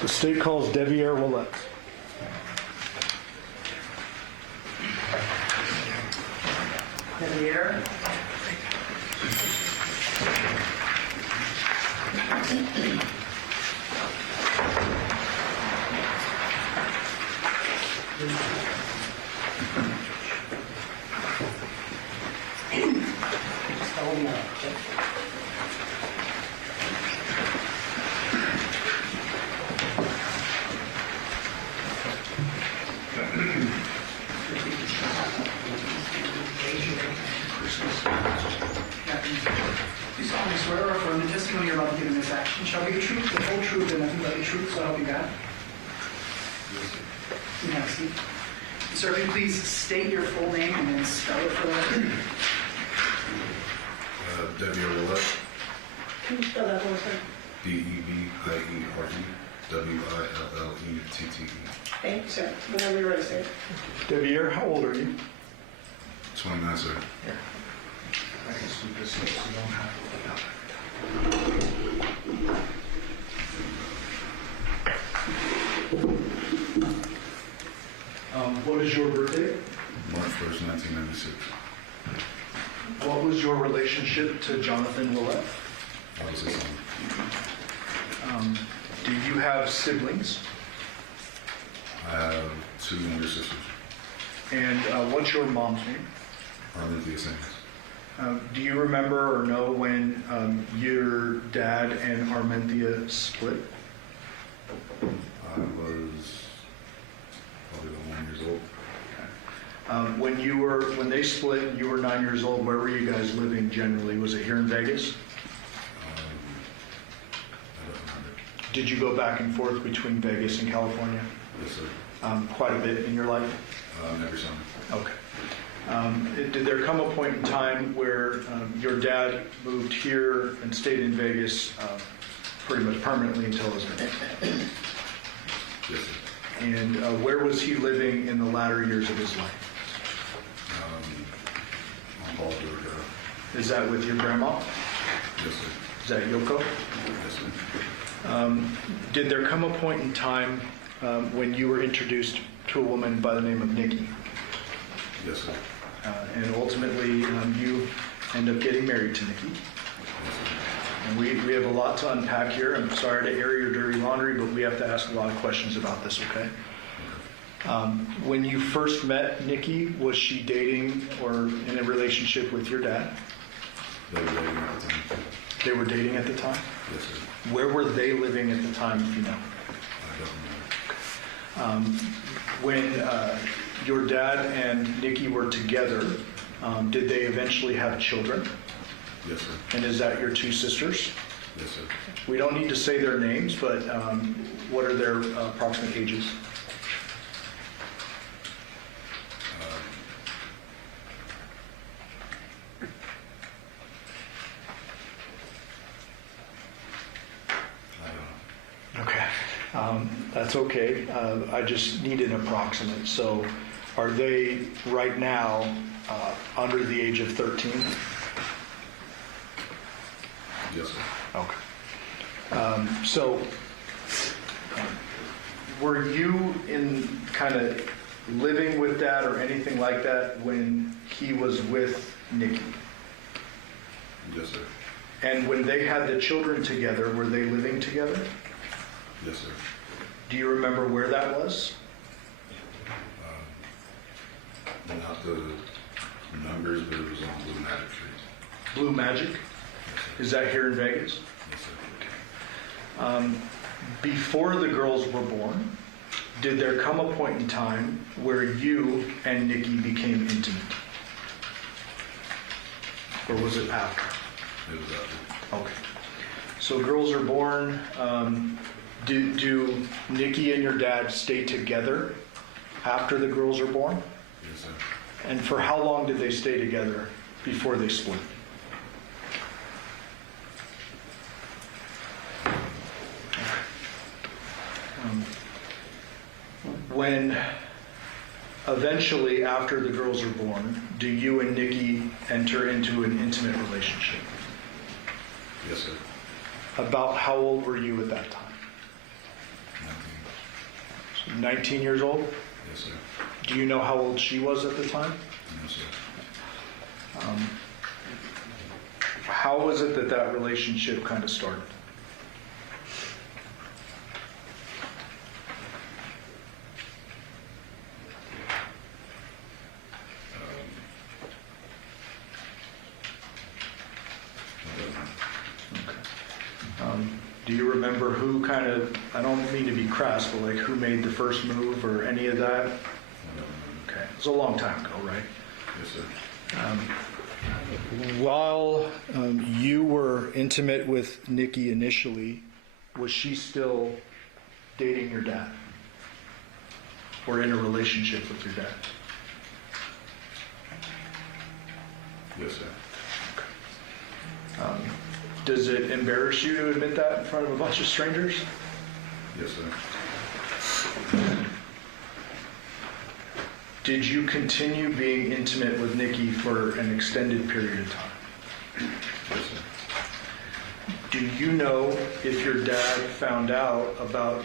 The state calls Deviere Willette. Deviere. Do solemnly swear or affirm the testimony you're about to give in this action shall be the truth, the whole truth, and nothing but the truth, so help you God? You have a seat. Sir, if you please state your full name and then spell it for the record. Deviere Willette, Can you spell that one more time? Deviere. Thank you, sir. Whenever you're ready, sir. Deviere, how old are you? 29, sir. I can speak this so you don't have what is your birthday? March 1st, 1996. What was your relationship to Jonathan Willette? I was his son. Do you have siblings? I have 2 younger sisters. And what's your mom's name? Arminthia Saints. Do you remember or know when your dad and Arminthia split? I was probably about 9 years old. When they split and you were 9 years old, where were you guys living generally? Was it here in Vegas? I don't remember. Did you go back and forth between Vegas and California? Yes, sir. Quite a bit in your life? Every summer. Okay. Did there come a point in time where your dad moved here and stayed in Vegas pretty much permanently until his death? Yes, sir. And where was he living in the latter years of his life? On Paul, Georgia. Is that with your grandma? Yes, sir. Is that Yoko? Yes, sir. Did there come a point in time when you were introduced to a woman by the name of Nikki? Yes, sir. And ultimately, you end up getting married to Nikki. Yes, sir. And we have a lot to unpack here. I'm sorry to air your dirty laundry, but we have to ask a lot of questions about this, okay? When you first met Nikki, was she dating or in a relationship with your dad? They were dating at the time. They were dating at the time? Yes, sir. Where were they living at the time, if you know? I don't know. When your dad and Nikki were together, did they eventually have children? Yes, sir. And is that your 2 sisters? Yes, sir. We don't need to say their names, but what are their approximate ages? I don't know. Okay, that's okay. I just need an approximate. So are they right now under the age of 13? Yes, sir. Okay. So were you in kind of living with Dad or anything like that when he was with Nikki? Yes, sir. And when they had the children together, were they living together? Yes, sir. Do you remember where that was? Not the numbers, but it was on Blue Magic Street. Blue Magic? Yes, sir. Is that here in Vegas? Yes, sir. Before the girls were born, did there come a point in time where you and Nikki became intimate? Or was it after? It was after. Okay. So girls are born. Do Nikki and your dad stay together after the girls are born? Yes, sir. And for how long did they stay together before they split? When eventually, after the girls are born, do you and Nikki enter into an intimate relationship? Yes, sir. About how old were you at that time? 19 years old? Yes, sir. Do you know how old she was at the time? No, sir. How was it that that relationship kind of started? Do you remember who kind of, I don't mean to be crass, but like who made the first move or any of that? Okay, it was a long time ago, right? Yes, sir. While you were intimate with Nikki initially, was she still dating your dad? Or in a relationship with your dad? Yes, sir. Does it embarrass you to admit that in front of a bunch of strangers? Yes, sir. Did you continue being intimate with Nikki for an extended period of time? Yes, sir. Do you know if your dad found out about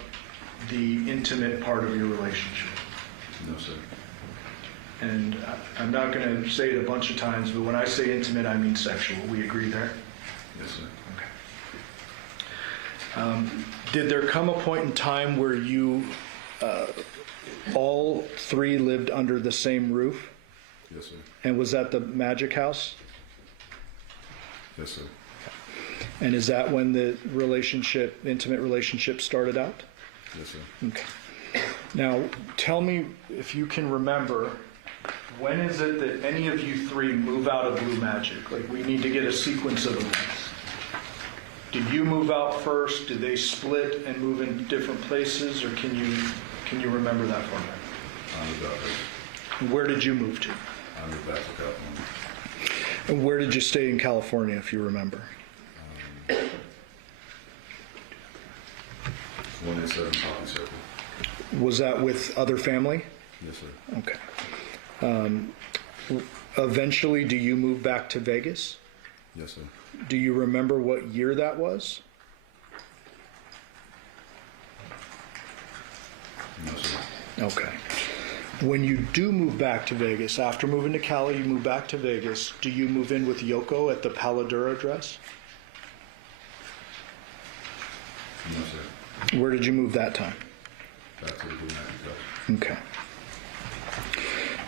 the intimate part of your relationship? No, sir. And I'm not going to say it a bunch of times, but when I say intimate, I mean sexual. We agree there? Yes, sir. Did there come a point in time where you all three lived under the same roof? Yes, sir. And was that the Magic House? Yes, sir. And is that when the intimate relationship started out? Yes, sir. Okay. Now, tell me if you can remember, when is it that any of you three move out of Blue Magic? Like, we need to get a sequence of events. Did you move out first? Did they split and move in different places? Or can you remember that for me? I moved out there. And where did you move to? I moved back to California. And where did you stay in California, if you remember? 187 Poppy Circle. Was that with other family? Yes, sir. Okay. Eventually, do you move back to Vegas? Yes, sir. Do you remember what year that was? No, sir. Okay. When you do move back to Vegas, after moving to Cali, you move back to Vegas, do you move in with Yoko at the Paladura address? No, sir. Where did you move that time? Back to the Blue Magic House. Okay.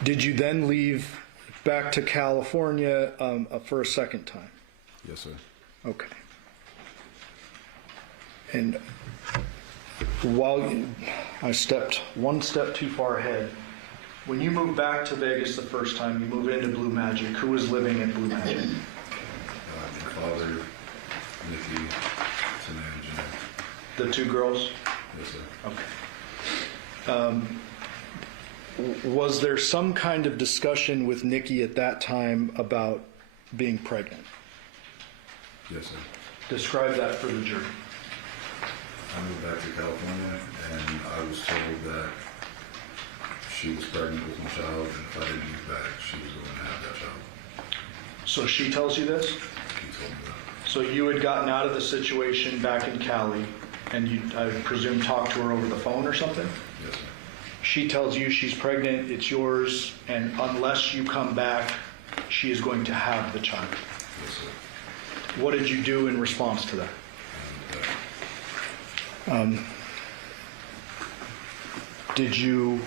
Did you then leave back to California for a second time? Yes, sir. Okay. And I stepped one step too far ahead. When you moved back to Vegas the first time, you moved into Blue Magic. Who was living at Blue Magic? My father, Nikki, Tanae, and Jeanette. The two girls? Yes, sir. Okay. Was there some kind of discussion with Nikki at that time about being pregnant? Yes, sir. Describe that for the jury. I moved back to California, and I was told that she was pregnant with my child, and if I didn't move back, she was going to have that child. So she tells you this? She told me that. So you had gotten out of the situation back in Cali, and you, I presume, talked to her over the phone or something? Yes, sir. She tells you she's pregnant, it's yours, and unless you come back, she is going to have the child. Yes, sir. What did you do in response to that? Did you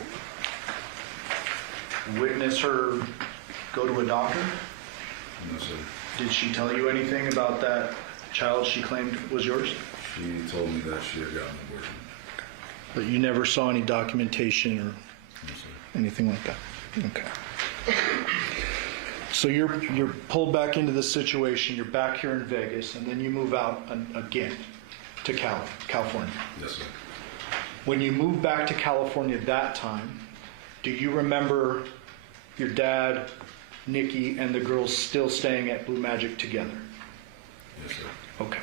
witness her go to a doctor? No, sir. Did she tell you anything about that child she claimed was yours? She told me that she had gotten an abortion. But you never saw any documentation or No, sir. anything like that? Okay. So you're pulled back into the situation, you're back here in Vegas, and then you move out again to California. Yes, sir. When you moved back to California that time, do you remember your dad, Nikki, and the girls still staying at Blue Magic together? Yes, sir. Okay.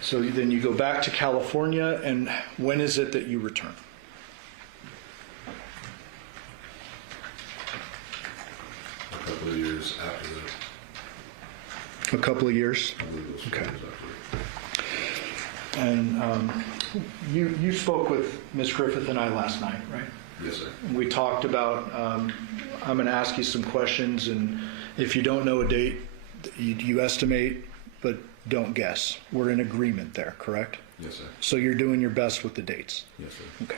So then you go back to California, and when is it that you return? A couple of years after that. A couple of years? I believe it was 4 Okay. years after that. And you spoke with Ms. Griffith and I last night, right? Yes, sir. We talked about, I'm going to ask you some questions, and if you don't know a date, you estimate, but don't guess. We're in agreement there, correct? Yes, sir. So you're doing your best with the dates? Yes, sir. Okay.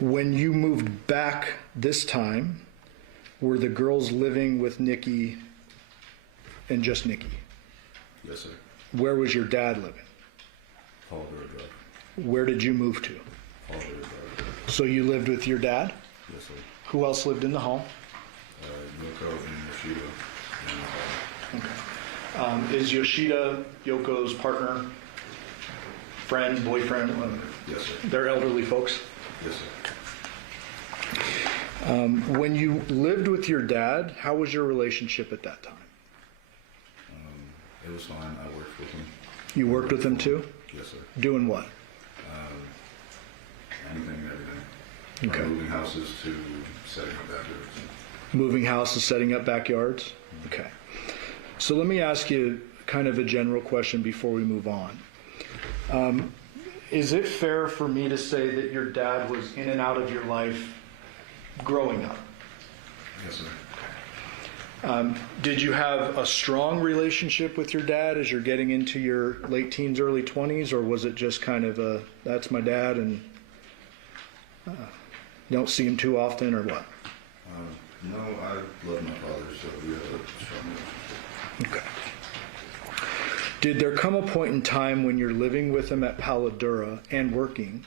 When you moved back this time, were the girls living with Nikki and just Nikki? Yes, sir. Where was your dad living? Paul Drive. Where did you move to? Paul Drive. So you lived with your dad? Yes, sir. Who else lived in the home? Yoko and Yoshida. Okay. Is Yoshida Yoko's partner, friend, boyfriend? Yes, sir. They're elderly folks. Yes, sir. When you lived with your dad, how was your relationship at that time? It was fine. I worked with him. You worked with him too? Yes, sir. Doing what? Anything and everything. Okay. From moving houses to setting up bathrooms. Moving houses, setting up backyards? Okay. So let me ask you kind of a general question before we move on. Is it fair for me to say that your dad was in and out of your life growing up? Yes, sir. Did you have a strong relationship with your dad as you're getting into your late teens, early 20s, or was it just kind of a, that's my dad and you don't see him too often, or what? No, I love my father, so we have a strong relationship. Okay. Did there come a point in time when you're living with him at Paladura and working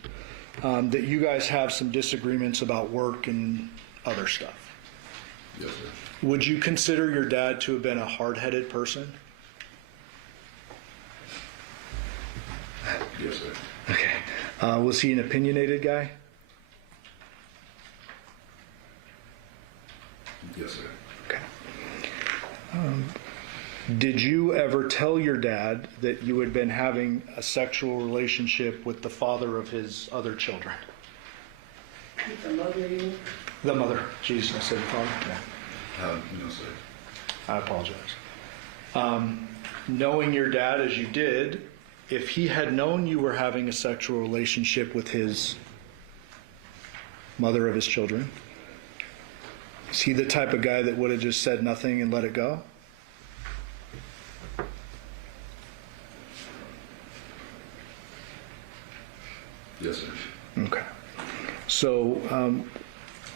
that you guys have some disagreements about work and other stuff? Yes, sir. Would you consider your dad to have been a hard-headed person? Yes, sir. Okay. Was he an opinionated guy? Yes, sir. Okay. Did you ever tell your dad that you had been having a sexual relationship with the father of his other children? The mother, you mean? The mother. Jeez, I said the father? Yeah. No, sir. I apologize. Knowing your dad as you did, if he had known you were having a sexual relationship with his mother of his children, is he the type of guy that would have just said nothing and let it go? Yes, sir. Okay. So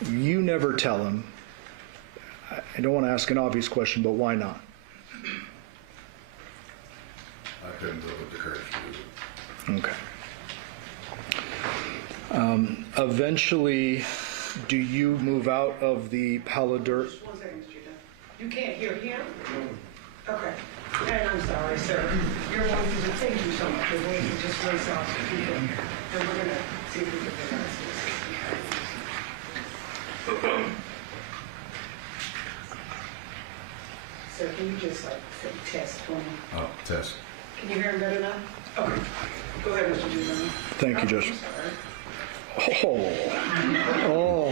you never tell him. I don't want to ask an obvious question, but why not? I couldn't go with the courage to do it. Okay. Eventually, do you move out of the Paladura? Just 1 second, Mr. Dunn. You can't hear him? Okay. And I'm sorry, sir. Your voice is, thank you so much. Your voice is just really soft to people. And we're going to see if we can figure out this. Sir, can you just like say test for me? Oh, test. Can you hear him better now? Okay. Go ahead, Mr. Dunn. Thank you, Judge. I'm sorry. Oh.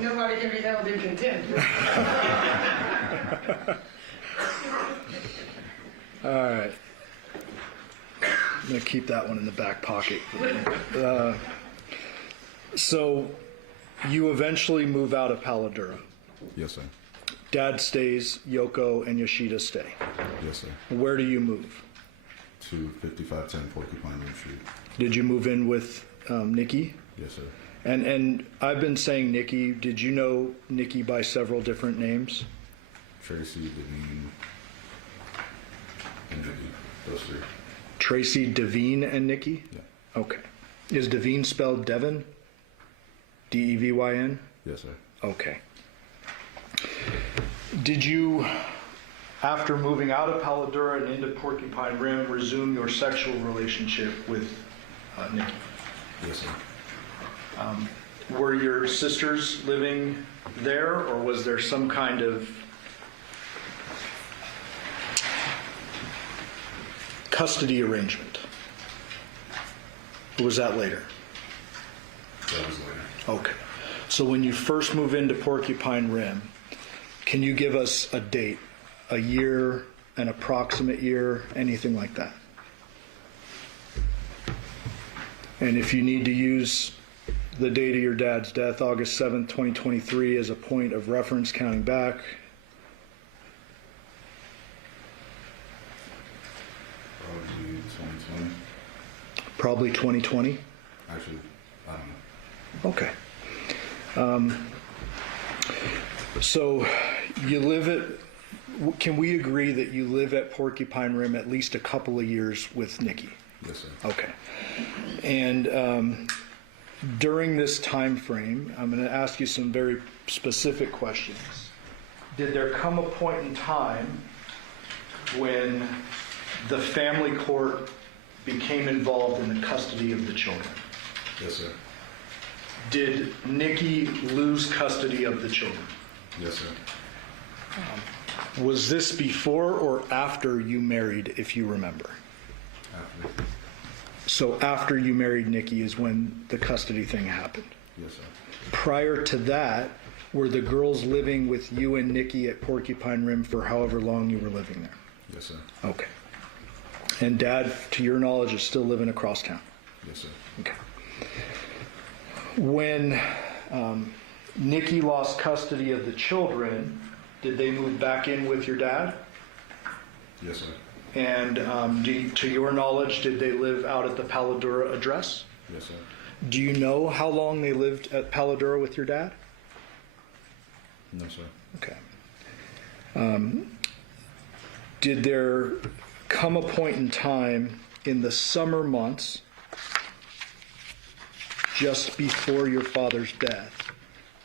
Nobody can be held in contempt. All right. I'm going to keep that one in the back pocket. So you eventually move out of Paladura. Yes, sir. Dad stays, Yoko and Yoshida stay. Yes, sir. Where do you move? To 5510 Porcupine Rim Street. Did you move in with Nikki? Yes, sir. And I've been saying Nikki. Did you know Nikki by several different names? Tracy, Devyn, and Nikki. Those three. Tracy, Devyn, and Nikki? Yeah. Okay. Is Devyn spelled Devyn? Devyn? Yes, sir. Okay. Did you, after moving out of Paladura and into Porcupine Rim, resume your sexual relationship with Nikki? Yes, sir. Were your sisters living there, or was there some kind of custody arrangement? Or was that later? That was later. Okay. So when you first move into Porcupine Rim, can you give us a date, a year, an approximate year, anything like that? And if you need to use the date of your dad's death, August 7th, 2023, as a point of reference counting back, Probably 2020. probably 2020? Actually, I don't know. Okay. So you live at, can we agree that you live at Porcupine Rim at least a couple of years with Nikki? Yes, sir. Okay. And during this time frame, I'm going to ask you some very specific questions. Did there come a point in time when the family court became involved in the custody of the children? Yes, sir. Did Nikki lose custody of the children? Yes, sir. Was this before or after you married, if you remember? After. So after you married Nikki is when the custody thing happened. Yes, sir. Prior to that, were the girls living with you and Nikki at Porcupine Rim for however long you were living there? Yes, sir. Okay. And Dad, to your knowledge, is still living across town? Yes, sir. Okay. When Nikki lost custody of the children, did they move back in with your dad? Yes, sir. And to your knowledge, did they live out at the Paladura address? Yes, sir. Do you know how long they lived at Paladura with your dad? No, sir. Okay. Did there come a point in time in the summer months, just before your father's death,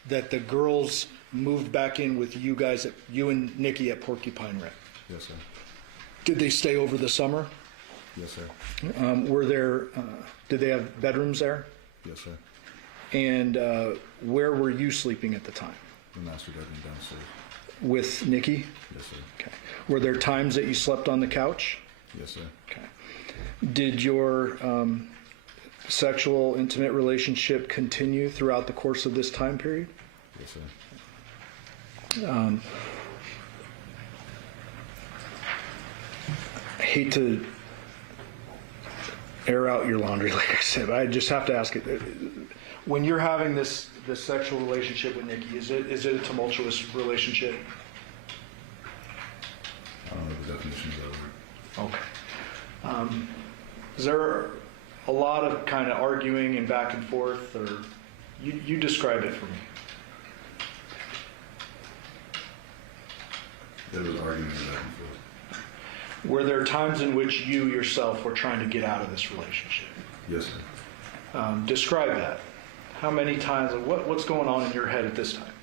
that the girls moved back in with you guys, you and Nikki at Porcupine Rim? Yes, sir. Did they stay over the summer? Yes, sir. Did they have bedrooms there? Yes, sir. And where were you sleeping at the time? The master bedroom downstairs. With Nikki? Yes, sir. Okay. Were there times that you slept on the couch? Yes, sir. Okay. Did your sexual intimate relationship continue throughout the course of this time period? Yes, sir. I hate to air out your laundry, like I said, but I just have to ask it. When you're having this sexual relationship with Nikki, is it a tumultuous relationship? I don't know the definitions of it. Okay. Is there a lot of kind of arguing and back and forth, or you describe it for me? There was argument back and forth. Were there times in which you yourself were trying to get out of this relationship? Yes, sir. Describe that. How many times? What's going on in your head at this time?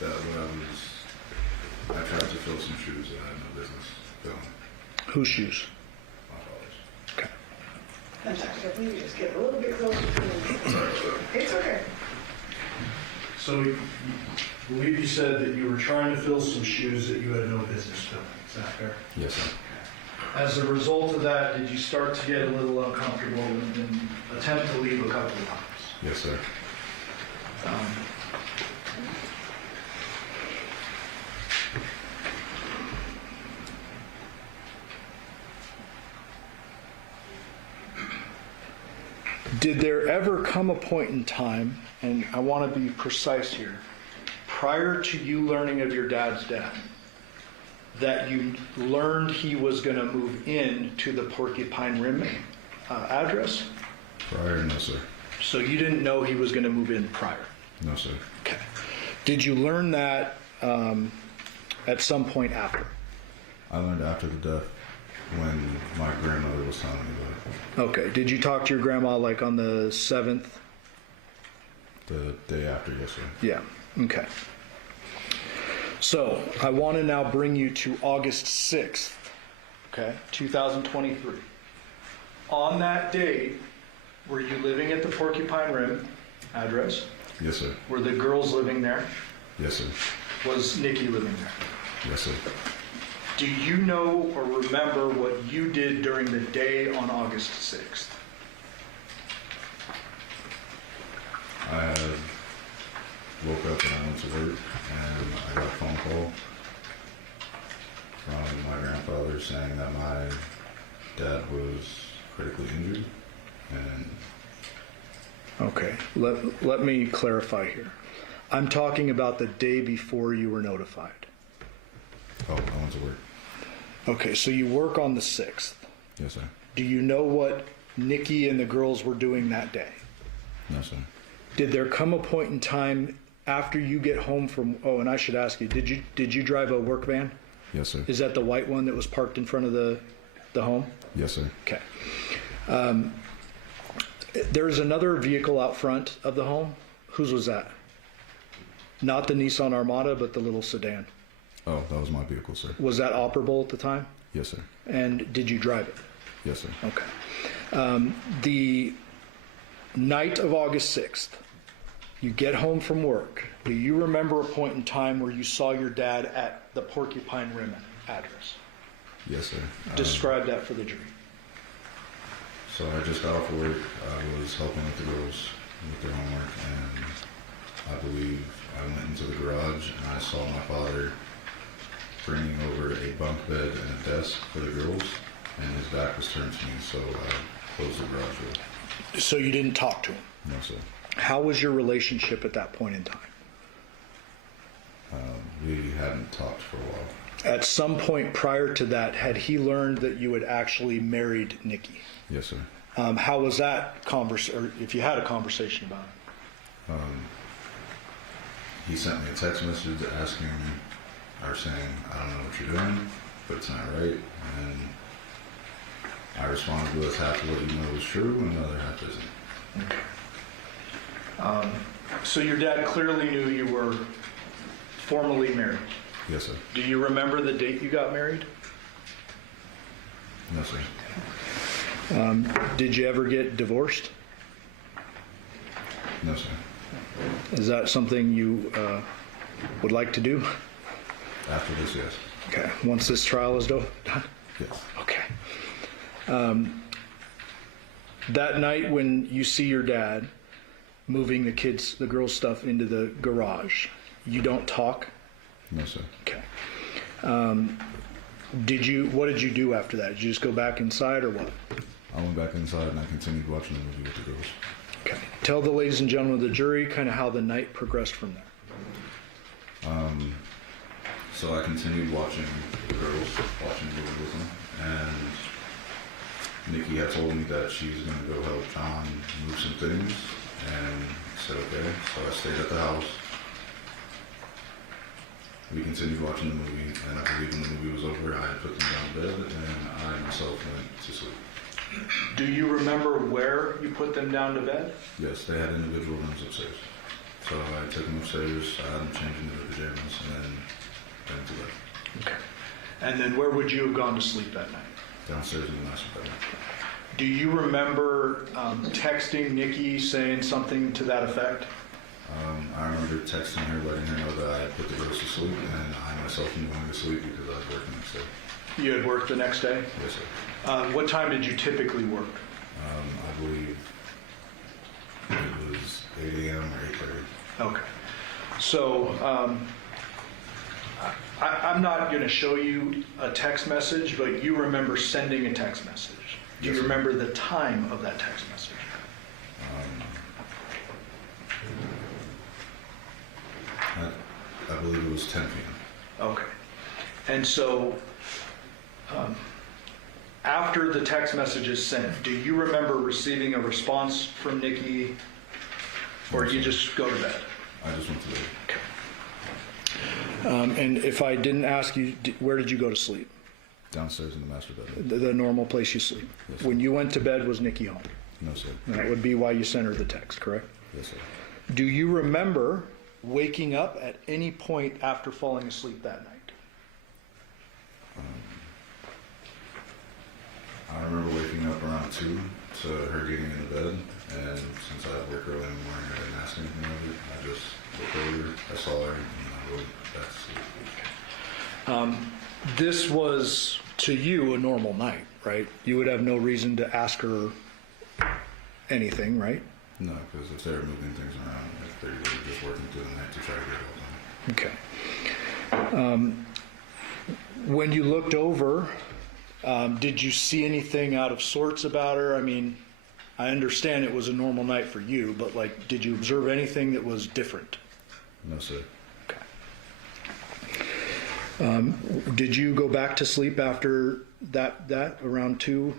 That when I tried to fill some shoes that I had no business filling. Whose shoes? My father's. Okay. I'm sorry, if we could just get a little bit closer to the... It's okay. So, I believe you said that you were trying to fill some shoes that you had no business filling. Is that fair? Yes, sir. As a result of that, did you start to get a little uncomfortable and attempt to leave a couple of times? Yes, sir. Did there ever come a point in time, and I want to be precise here, prior to you learning of your dad's death, that you learned he was going to move in to the Porcupine Rim address? Prior, no, sir. So you didn't know he was going to move in prior? No, sir. Okay. Did you learn that at some point after? I learned after the death when my grandmother was telling me about it. Okay. Did you talk to your grandma like on the 7th? The day after, yes, sir. Yeah. Okay. So I want to now bring you to August 6th, okay, 2023. On that date, were you living at the Porcupine Rim address? Yes, sir. Were the girls living there? Yes, sir. Was Nikki living there? Yes, sir. Do you know or remember what you did during the day on August 6th? I had woke up and I went to work and I got a phone call my grandfather saying that my dad was critically injured, and Okay, let me clarify here. I'm talking about the day before you were notified. I went to work. Okay, so you work on the 6th. Yes, sir. Do you know what Nikki and the girls were doing that day? No, sir. Did there come a point in time after you get home from, oh, and I should ask you, did you drive a work van? Yes, sir. Is that the white one that was parked in front of the home? Yes, sir. Okay. There's another vehicle out front of the home. Whose was that? Not the Nissan Armada, but the little sedan. Oh, that was my vehicle, sir. Was that operable at the time? Yes, sir. And did you drive it? Yes, sir. Okay. The night of August 6th, you get home from work. Do you remember a point in time where you saw your dad at the Porcupine Rim address? Yes, sir. Describe that for the jury. So I just got off work. I was helping with the girls with their homework, and I believe I went into the garage and I saw my father bringing over a bunk bed and a desk for the girls, and his back was turned to me, so I closed the garage door. So you didn't talk to him. No, sir. How was your relationship at that point in time? We hadn't talked for a while. At some point prior to that, had he learned that you had actually married Nikki? Yes, sir. How was that conversation, or if you had a conversation about it? He sent me a text message asking or saying, I don't know what you're doing, but it's not right. And I responded with half of what you know is true and the other half isn't. Okay. So your dad clearly knew you were formally married. Yes, sir. Do you remember the date you got married? No, sir. Did you ever get divorced? No, sir. Is that something you would like to do? After this, yes. Okay. Once this trial is done? Yes. Okay. That night when you see your dad moving the girls' stuff into the garage, you don't talk? No, sir. Okay. What did you do after that? Did you just go back inside or what? I went back inside and I continued watching the movie with the girls. Okay. Tell the ladies and gentlemen of the jury kind of how the night progressed from there. So I continued watching the girls, watching the movie with them, and Nikki had told me that she was going to go help John move some things, and I said okay. So I stayed at the house. We continued watching the movie, and I believe when the movie was over, I had put them down to bed, and I myself went to sleep. Do you remember where you put them down to bed? Yes, they had individual rooms upstairs. So I took them upstairs, I had them change into their pajamas, and then went to bed. Okay. And then where would you have gone to sleep that night? Downstairs in the master bedroom. Do you remember texting Nikki saying something to that effect? I remember texting her, letting her know that I had put the girls to sleep, and I myself was going to sleep because I was working next day. You had worked the next day? Yes, sir. What time did you typically work? I believe it was 8 a.m. or 8:30. Okay. So I'm not going to show you a text message, but you remember sending a text message. Do Yes, you sir. remember the time of that text message? I believe it was 10 p.m. Okay. And so after the text message is sent, do you remember receiving a response from Nikki, or you just go to bed? I just went to bed. Okay. And if I didn't ask you, where did you go to sleep? Downstairs in the master bedroom. The normal place you sleep. Yes, sir. When you went to bed, was Nikki home? No, sir. And that would be why you sent her the text, correct? Yes, sir. Do you remember waking up at any point after falling asleep that night? I remember waking up around 2 to her getting into bed, and since I work early in the morning, I didn't ask anything of it. I just looked over, I saw her, and I went back to sleep. This was, to you, a normal night, right? You would have no reason to ask her anything, right? No, because if they were moving things around, if they were just working through the night to try to get it all done. Okay. When you looked over, did you see anything out of sorts about her? I mean, I understand it was a normal night for you, but like, did you observe anything that was different? No, sir. Did you go back to sleep after that around 2?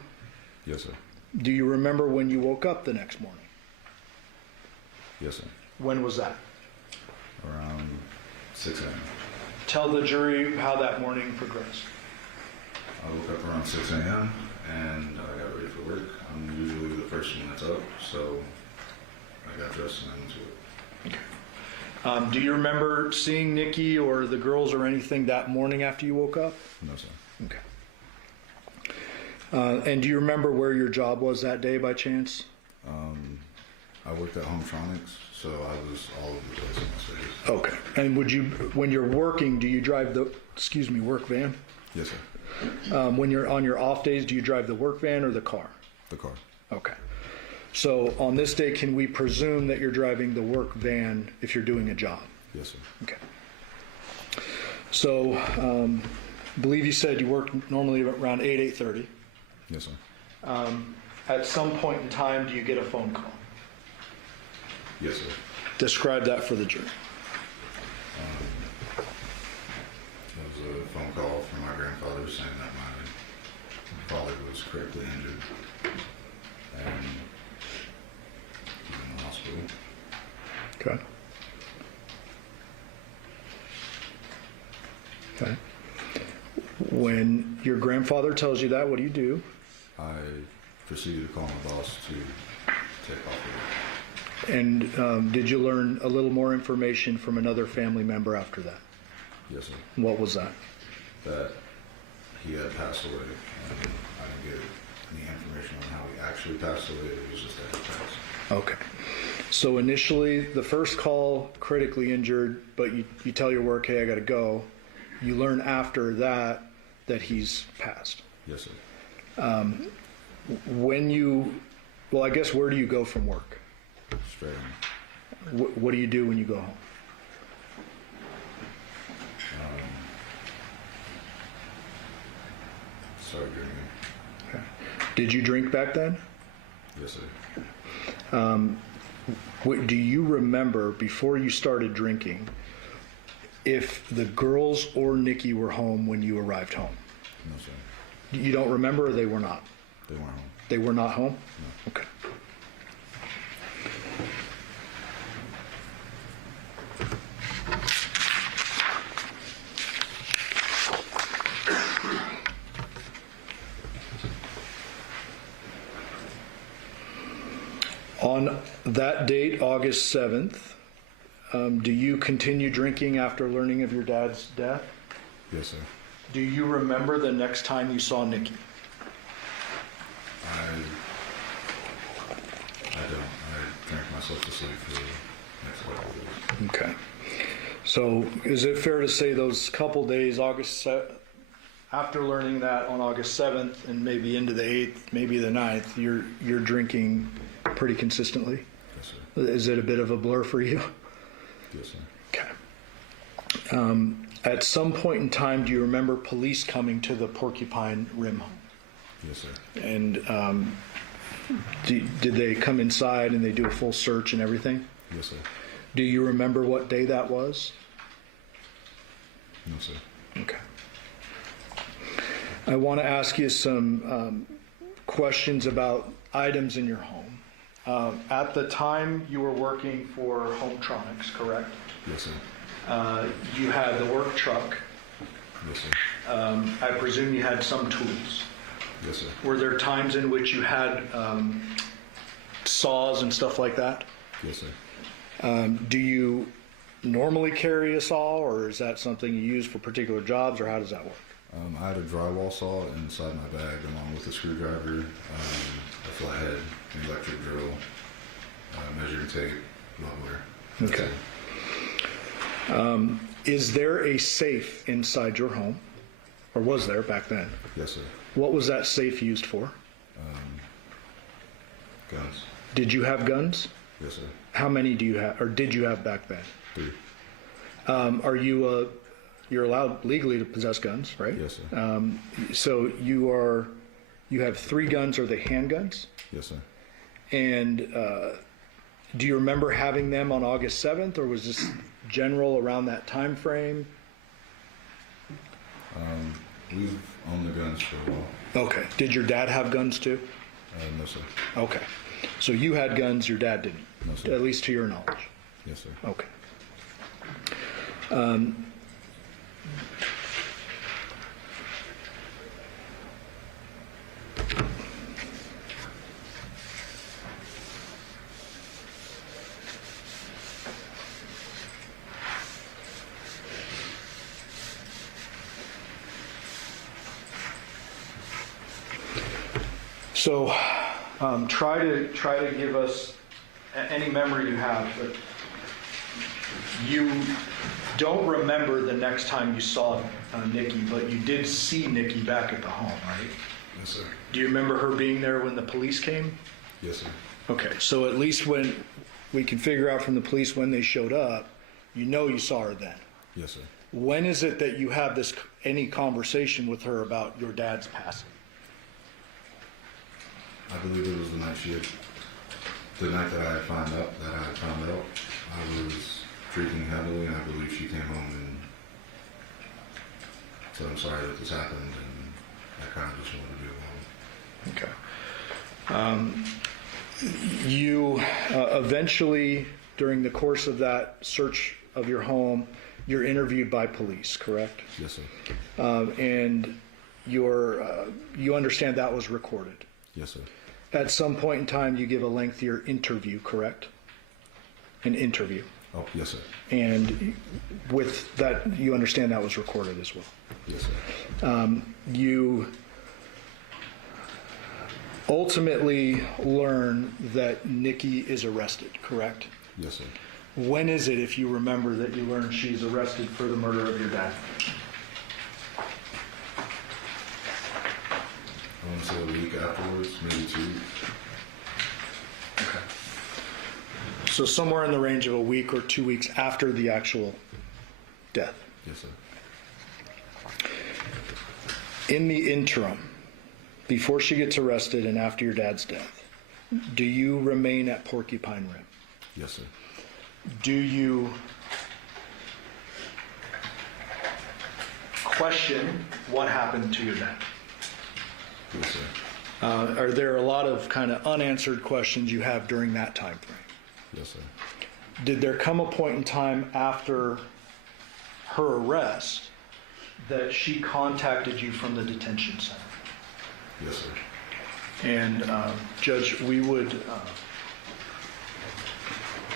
Yes, sir. Do you remember when you woke up the next morning? Yes, sir. When was that? Around 6 a.m. Tell the jury how that morning progressed. I woke up around 6 a.m. and I got ready for work. I'm usually the first one that's up, so I got dressed and I went to work. Do you remember seeing Nikki or the girls or anything that morning after you woke up? No, sir. Okay. And do you remember where your job was that day by chance? I worked at Hometronics, so I was all over the place in my studies. Okay. And would you, when you're working, do you drive the, work van? Yes, sir. When you're on your off days, do you drive the work van or the car? The car. Okay. So on this day, can we presume that you're driving the work van if you're doing a job? Yes, sir. Okay. So, I believe you said you work normally around 8:30. Yes, sir. At some point in time, do you get a phone call? Yes, sir. Describe that for the jury. It was a phone call from my grandfather saying that my father was critically injured and he's in the hospital. Okay. Okay. When your grandfather tells you that, what do you do? I proceeded to call my boss to take off work. And did you learn a little more information from another family member after that? Yes, sir. What was that? That he had passed away, and I didn't get any information on how he actually passed away. It was just that he passed. Okay. So initially, the first call, critically injured, but you tell your work, hey, I got to go. You learn after that that he's passed. Yes, sir. Well, I guess where do you go from work? Straight on. What do you do when you go home? Started drinking. Okay. Did you drink back then? Yes, sir. Do you remember, before you started drinking, if the girls or Nikki were home when you arrived home? No, sir. You don't remember, or they were not? They weren't home. They were not home? No. Okay. On that date, August 7th, do you continue drinking after learning of your dad's death? Yes, sir. Do you remember the next time you saw Nikki? I don't. I drank myself to sleep for the next couple of days. Okay. So is it fair to say those couple days, after learning that on August 7th and maybe into the 8th, maybe the 9th, you're drinking pretty consistently? Yes, sir. Is it a bit of a blur for you? Yes, sir. Okay. At some point in time, do you remember police coming to the Porcupine Rim home? Yes, sir. And did they come inside and they do a full search and everything? Yes, sir. Do you remember what day that was? No, sir. Okay. I want to ask you some questions about items in your home. At the time you were working for Hometronics, correct? Yes, sir. You had the work truck. Yes, sir. I presume you had some tools. Yes, sir. Were there times in which you had saws and stuff like that? Yes, sir. Do you normally carry a saw, or is that something you use for particular jobs, or how does that work? I had a drywall saw inside my bag along with a screwdriver, a flathead, an electric drill, measuring tape, leveler. That's Okay. it. Is there a safe inside your home, or was there back then? Yes, sir. What was that safe used for? Guns. Did you have guns? Yes, sir. How many do you have, or did you have back then? 3. Are you a you're allowed legally to possess guns, right? Yes, sir. So you have 3 guns. Are they handguns? Yes, sir. And do you remember having them on August 7th, or was this general around that time frame? We've owned the guns for a while. Okay. Did your dad have guns too? No, sir. Okay. So you had guns, your dad didn't? No, sir. At least to your knowledge? Yes, sir. Okay. So try to give us any memory you have, but you don't remember the next time you saw Nikki, but you did see Nikki back at the home, right? Yes, sir. Do you remember her being there when the police came? Yes, sir. Okay, so at least when we can figure out from the police when they showed up, you know you saw her then. Yes, sir. When is it that you have any conversation with her about your dad's passing? I believe it was the night that I had found out. I was drinking heavily, and I believe she came home and said, "I'm sorry that this happened," and I kind of just wanted to be alone. Okay. You eventually, during the course of that search of your home, you're interviewed by police, correct? Yes, sir. And you understand that was recorded. Yes, sir. At some point in time, you give a lengthier interview, correct? An interview. Oh, yes, sir. And with that, you understand that was recorded as well. Yes, sir. You ultimately learn that Nikki is arrested, correct? Yes, sir. When is it, if you remember, that you learn she's arrested for the murder of your dad? I want to say a week afterwards, maybe 2 weeks. Okay. So somewhere in the range of a week or 2 weeks after the actual death. Yes, sir. In the interim, before she gets arrested and after your dad's death, do you remain at Porcupine Rim? Yes, sir. Do you question what happened to your dad? Yes, sir. Are there a lot of kind of unanswered questions you have during that time frame? Yes, sir. Did there come a point in time after her arrest that she contacted you from the detention center? Yes, sir. And Judge, we would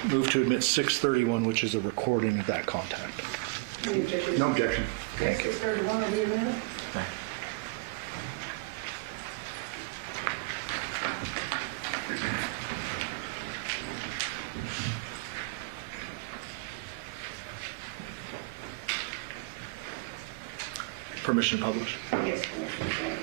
move to admit 631, which is a recording of that contact. Any objections? No objection. Thank you. 631 will be a minute. Thank you. Permission to publish? Yes, Commissioner.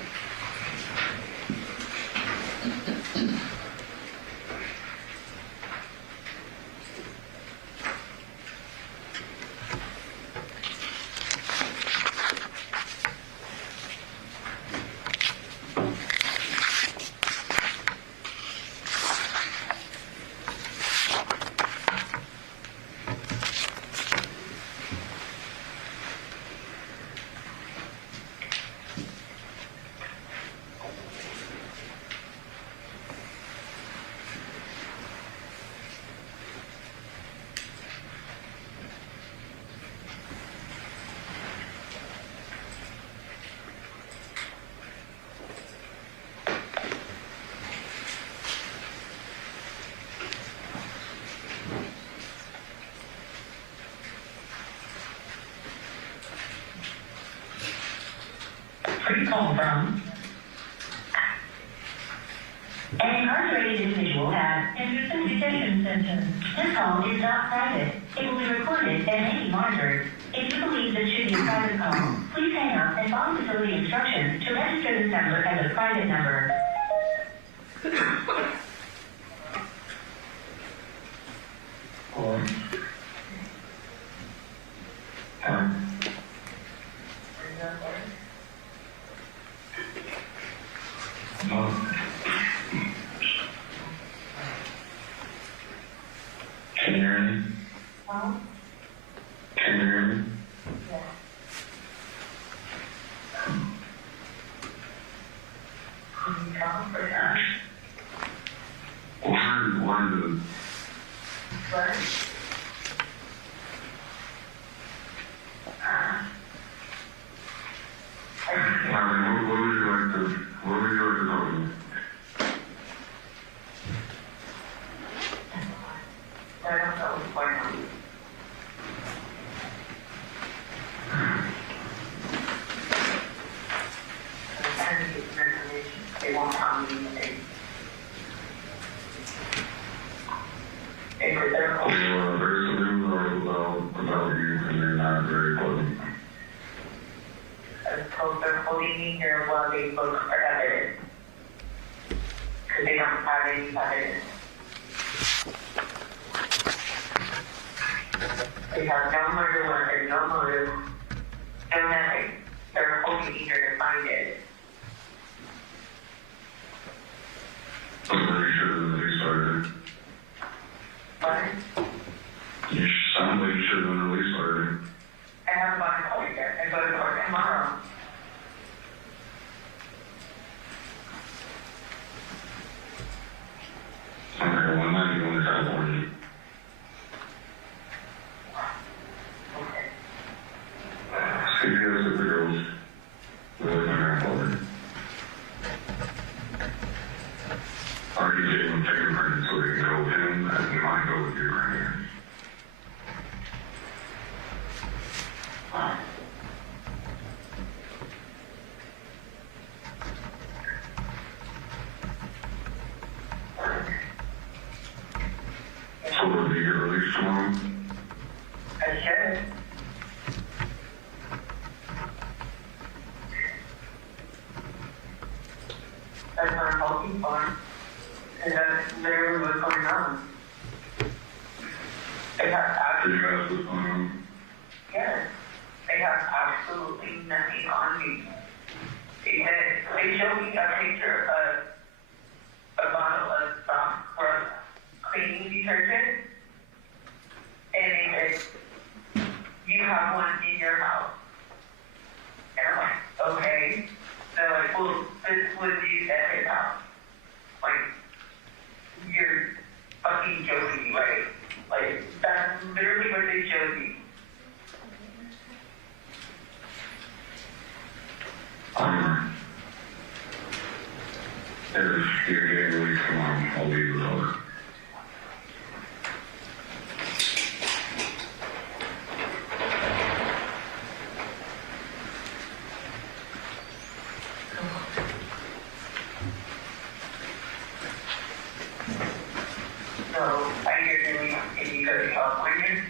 Free call from an incarcerated individual has entered the detention center. This call is not private. It will be recorded and may be monitored. If you believe this should be a private call, please hang up and follow facility instructions to register this number as a private number. Can you hear me? Can you hear me? Why the... What would you like to talk about? They won't tell me anything. There's some news about you, and they're not very pleasant. I was told they're holding me here while they look for evidence. Because they don't have any evidence. They have no murder weapon, no motive, no nothing. They're holding me here to find it. Somebody should have restarted. What? You sound like you should have been released already. I haven't gone to court yet. I go to court tomorrow. Okay, well, I'm not even going to California. Okay. CPS at the girls. Really my grandfather. Already gave him fingerprints so they can go with him, and we might go with you right here. So will you get released tomorrow? I should. That's what I'm hoping for. And that's literally what's going on. They have Did you absolutely, ask what's going on? yes, they have absolutely nothing on me. They said, they showed me a picture of a bottle of stock for cleaning detergent. And they said, you have one in your house. And I'm like, okay. They're like, well, this was used at his house. Like, you're fucking joking me, right? Like, that's literally what they showed me. If you're getting released tomorrow, I'll leave you alone. So, I hear doing, can you go to California?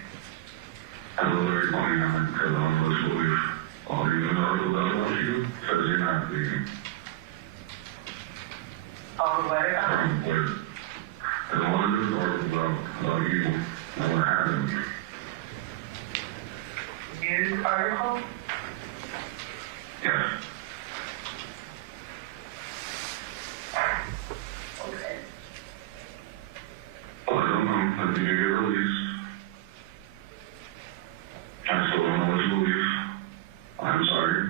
I was very funny because I was supposed to leave. All the articles about you says you're not leaving. All the way up? From where? And one of those articles about you and what happened. News article? Yes. Okay. Well, I don't know if you get released. I still don't know what to believe. I'm sorry.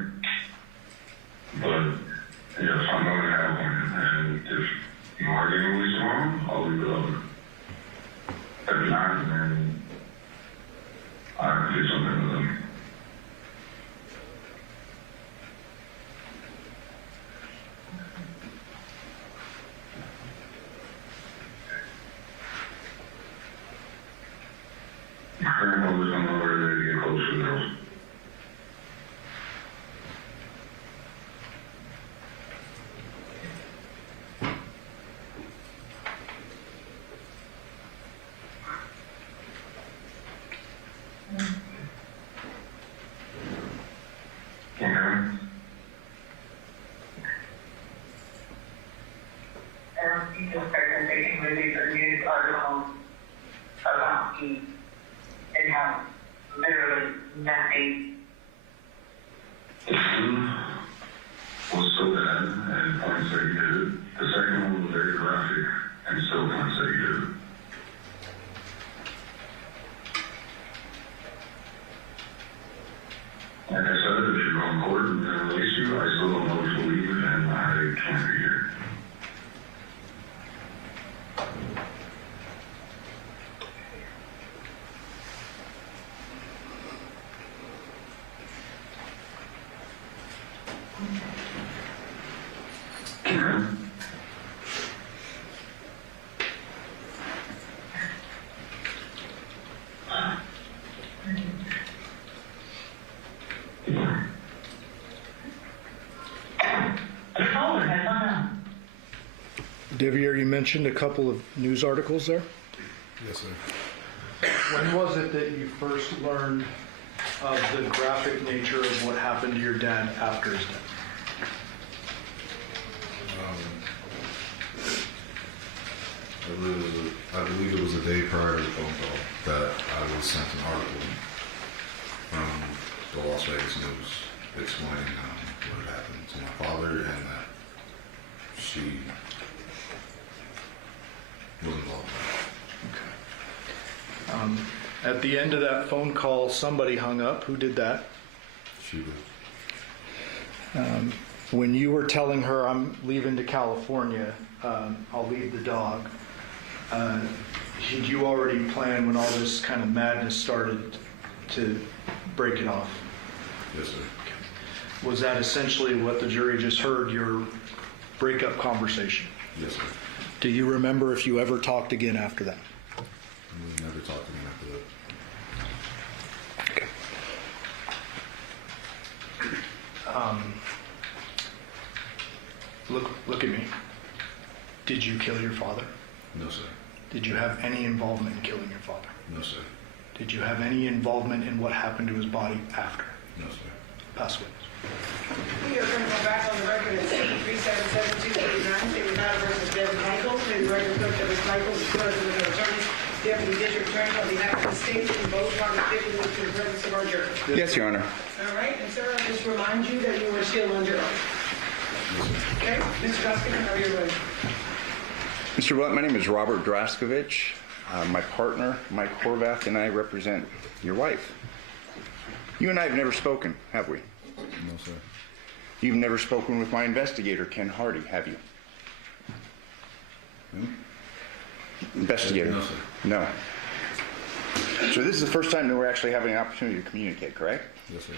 But, yes, I'm going to have one. And if you are getting released tomorrow, I'll leave it alone. If not, then I have to do something with them. My grandmother's on the way ready to get close to the girls. Okay. I don't think this presentation released a news article about me and how literally nothing. It's points that he did it. The second one was very graphic and still points that he did it. Like I said, if you go in court and release you, I still don't know what to believe, and I can't be here. The caller has hung up. Deviere, you mentioned a couple of news articles there. Yes, sir. When was it that you first learned of the graphic nature of what happened to your dad after his death? I believe it was a day prior to the phone call that I was sent an article from the Las Vegas News explaining what had happened to my father and that she was involved. Okay. At the end of that phone call, somebody hung up. Who did that? She was. When you were telling her, I'm leaving to California, I'll leave the dog, had you already planned when all this kind of madness started to break it off? Yes, sir. Was that essentially what the jury just heard, your breakup conversation? Yes, sir. Do you remember if you ever talked again after that? We never talked to him after that. Okay. Look at me. Did you kill your father? No, sir. Did you have any involvement in killing your father? No, sir. Did you have any involvement in what happened to his body after? No, sir. Pass witness. We are going to go back on the record at C-377239, State of Nevada versus Devyn Michaels. May the record show that Ms. Michaels is present with her attorney, Deputy District Attorney on behalf of the state, and both parties taking this to the presence of our jury. Yes, Your Honor. All right, and sir, I'll just remind you that you are still under oath. Okay, Mr. Dustin, how are you doing? Mr. Willette, my name is Robert Draskovich. My partner, Mike Horvath, and I represent your wife. You and I have never spoken, have we? No, sir. You've never spoken with my investigator, Ken Hardy, have you? Investigator? No, sir. No. So this is the first time that we're actually having an opportunity to communicate, correct? Yes, sir.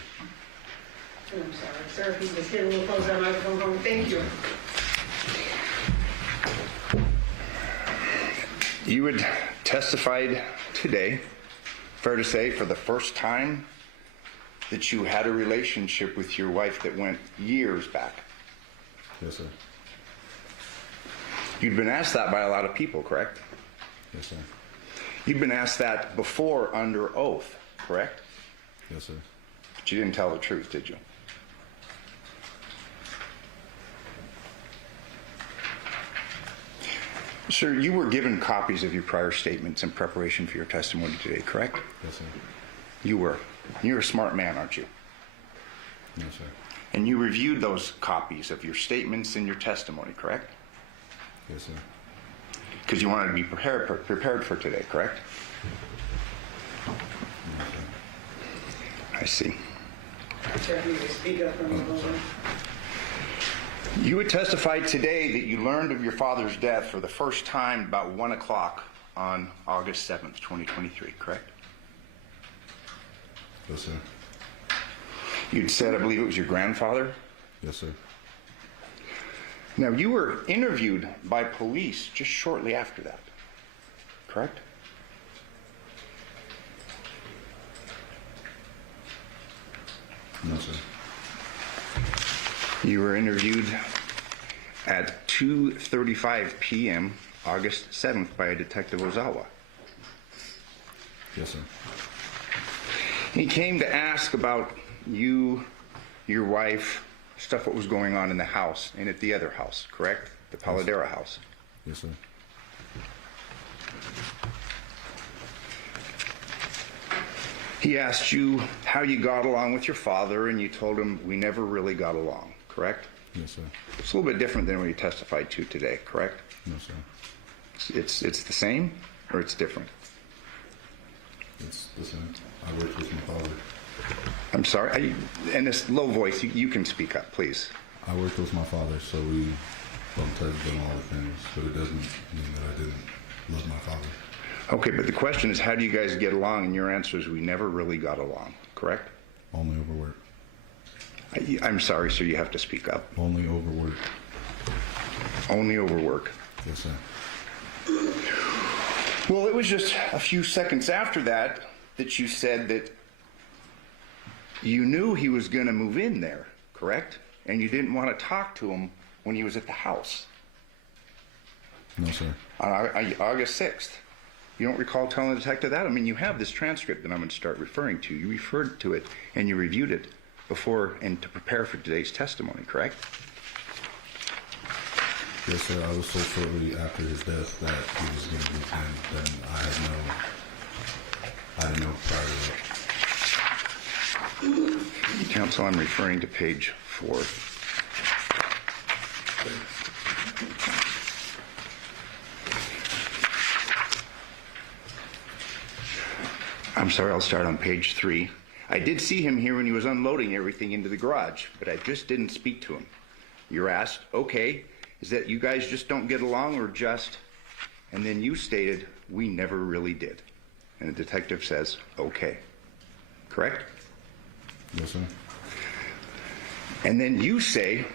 I'm sorry, sir, if you just get a little closer to that microphone. Thank you. You had testified today, fair to say, for the first time, that you had a relationship with your wife that went years back. Yes, sir. You'd been asked that by a lot of people, correct? Yes, sir. You'd been asked that before under oath, correct? Yes, sir. But you didn't tell the truth, did you? Sir, you were given copies of your prior statements in preparation for your testimony today, correct? Yes, sir. You were. You're a smart man, aren't you? No, sir. And you reviewed those copies of your statements and your testimony, correct? Yes, sir. Because you wanted to be prepared for today, correct? No, sir. I see. Sir, if you could speak up for me a little bit. You had testified today that you learned of your father's death for the first time about 1 o'clock on August 7th, 2023, correct? Yes, sir. You'd said, I believe it was your grandfather. Yes, sir. Now, you were interviewed by police just shortly after that, correct? No, sir. You were interviewed at 2:35 p.m. August 7th by a Detective Ozawa. Yes, sir. He came to ask about you, your wife, stuff what was going on in the house and at the other house, correct? The Paladera house. Yes, sir. He asked you how you got along with your father, and you told him we never really got along, correct? Yes, sir. It's a little bit different than what you testified to today, correct? No, sir. It's the same or it's different? It's the same. I worked with my father. I'm sorry, in this low voice, you can speak up, please. I worked with my father, so we bumped heads on all the things, but it doesn't mean that I didn't love my father. Okay, but the question is, how do you guys get along? And your answer is, we never really got along, correct? Only over work. I'm sorry, sir, you have to speak up. Only over work. Only over work. Yes, sir. Well, it was just a few seconds after that that you said that you knew he was going to move in there, correct? And you didn't want to talk to him when he was at the house No, sir. on August 6th. You don't recall telling the detective that? I mean, you have this transcript that I'm going to start referring to. You referred to it and you reviewed it before and to prepare for today's testimony, correct? Yes, sir. I was told shortly after his death that he was going to move in. Then I didn't know prior to that. Counsel, I'm referring to page 4. I'm sorry, I'll start on page 3. I did see him here when he was unloading everything into the garage, but I just didn't speak to him. You're asked, okay, is that you guys just don't get along or just... And then you stated, we never really did. And the detective says, okay. Correct? Yes, sir. And then you say,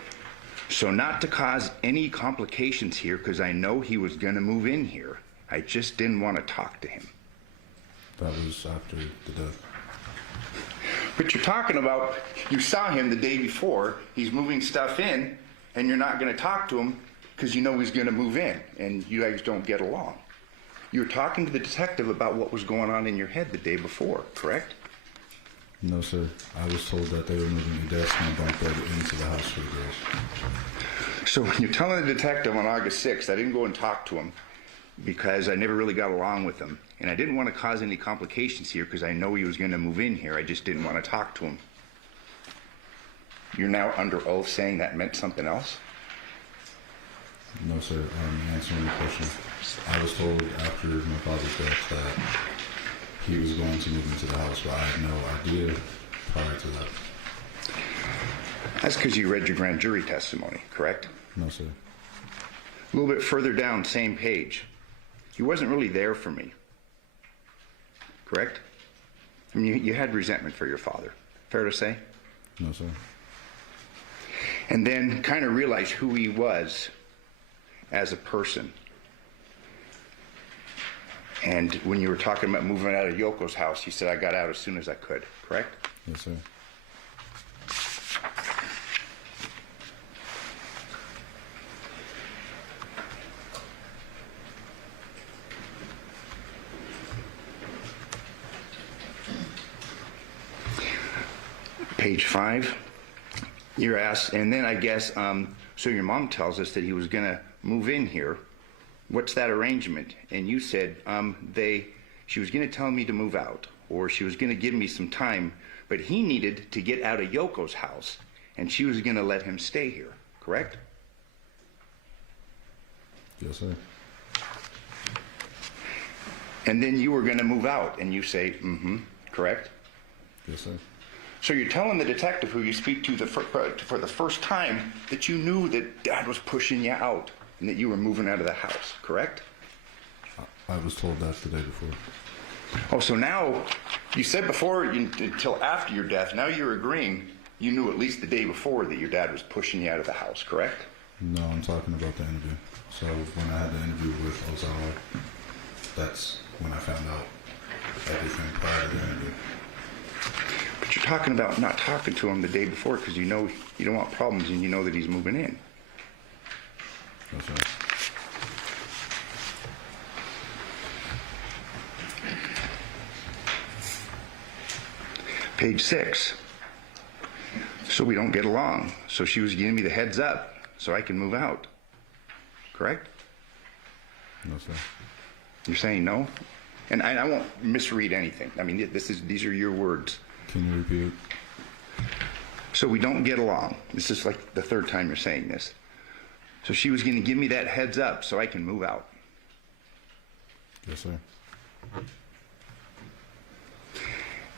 so not to cause any complications here, because I know he was going to move in here, I just didn't want to talk to him. That was after the death. But you're talking about, you saw him the day before, he's moving stuff in, and you're not going to talk to him because you know he's going to move in, and you guys don't get along. You were talking to the detective about what was going on in your head the day before, correct? No, sir. I was told that they were moving the desk and bunk bed into the house for the girls. So when you're telling the detective on August 6th, I didn't go and talk to him because I never really got along with him, and I didn't want to cause any complications here because I know he was going to move in here. I just didn't want to talk to him. You're now under oath saying that meant something else? No, sir. I'm answering the question. I was told after my father's death that he was going to move into the house, but I had no idea prior to that. That's because you read your grand jury testimony, correct? No, sir. A little bit further down, same page. He wasn't really there for me, correct? I mean, you had resentment for your father. Fair to say? No, sir. And then kind of realized who he was as a person. And when you were talking about moving out of Yoko's house, you said, I got out as soon as I could, correct? Yes, sir. Page 5, you're asked, and then I guess, so your mom tells us that he was going to move in here. What's that arrangement? And you said she was going to tell me to move out, or she was going to give me some time, but he needed to get out of Yoko's house, and she was going to let him stay here, correct? Yes, sir. And then you were going to move out, and you say, correct? Yes, sir. So you're telling the detective who you speak to for the first time that you knew that Dad was pushing you out and that you were moving out of the house, correct? I was told that the day before. Oh, so now, you said before, until after your death, now you're agreeing you knew at least the day before that your dad was pushing you out of the house, correct? No, I'm talking about the interview. So when I had the interview with Ozawa, that's when I found out everything prior to the interview. But you're talking about not talking to him the day before because you know you don't want problems and you know that he's moving in. That's right. Page 6. So we don't get along. So she was giving me the heads up so I can move out. Correct? No, sir. You're saying no? And I won't misread anything. I mean, these are your words. Can you repeat it? So we don't get along. This is like the third time you're saying this. So she was going to give me that heads up so I can move out. Yes, sir.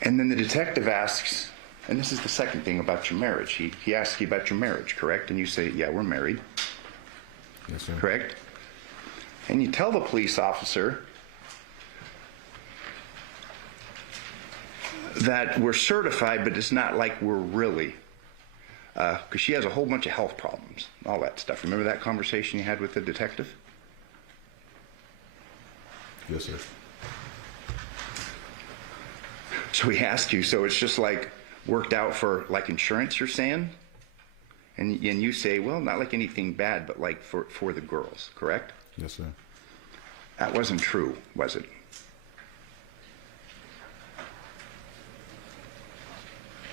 And then the detective asks, and this is the second thing about your marriage. He asks you about your marriage, correct? And you say, yeah, we're married, Yes, sir. correct? And you tell the police officer that we're certified, but it's not like we're really. Because she has a whole bunch of health problems, all that stuff. Remember that conversation you had with the detective? Yes, sir. So he asked you, so it's just like worked out for like insurance, you're saying? And you say, well, not like anything bad, but like for the girls, correct? Yes, sir. That wasn't true, was it?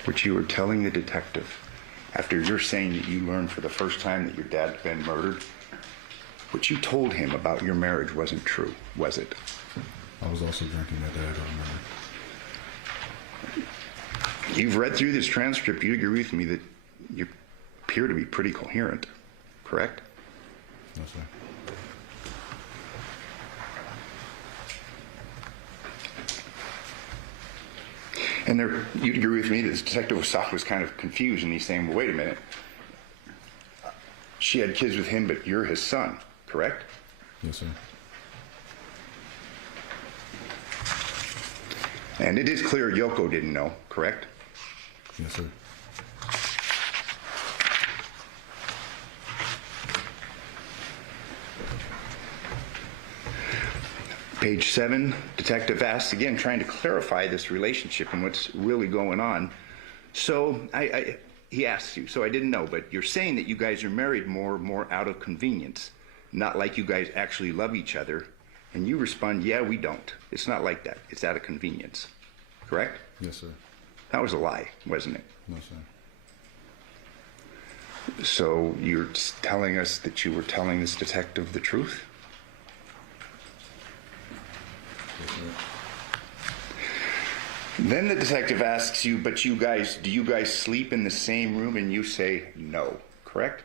What you were telling the detective after you're saying that you learned for the first time that your dad's been murdered, what you told him about your marriage wasn't true, was it? I was also drinking that day. I don't remember. You've read through this transcript. You agree with me that you appear to be pretty coherent, correct? Yes, sir. And there, you'd agree with me that this detective was kind of confused, and he's saying, well, wait a minute. She had kids with him, but you're his son, correct? Yes, sir. And it is clear Yoko didn't know, correct? Yes, sir. Page 7, detective asks again, trying to clarify this relationship and what's really going on. So he asks you, so I didn't know, but you're saying that you guys are married more out of convenience, not like you guys actually love each other. And you respond, yeah, we don't. It's not like that. It's out of convenience, correct? Yes, sir. That was a lie, wasn't it? No, sir. So you're telling us that you were telling this detective the truth? Yes, sir. Then the detective asks you, but do you guys sleep in the same room? And you say no, correct?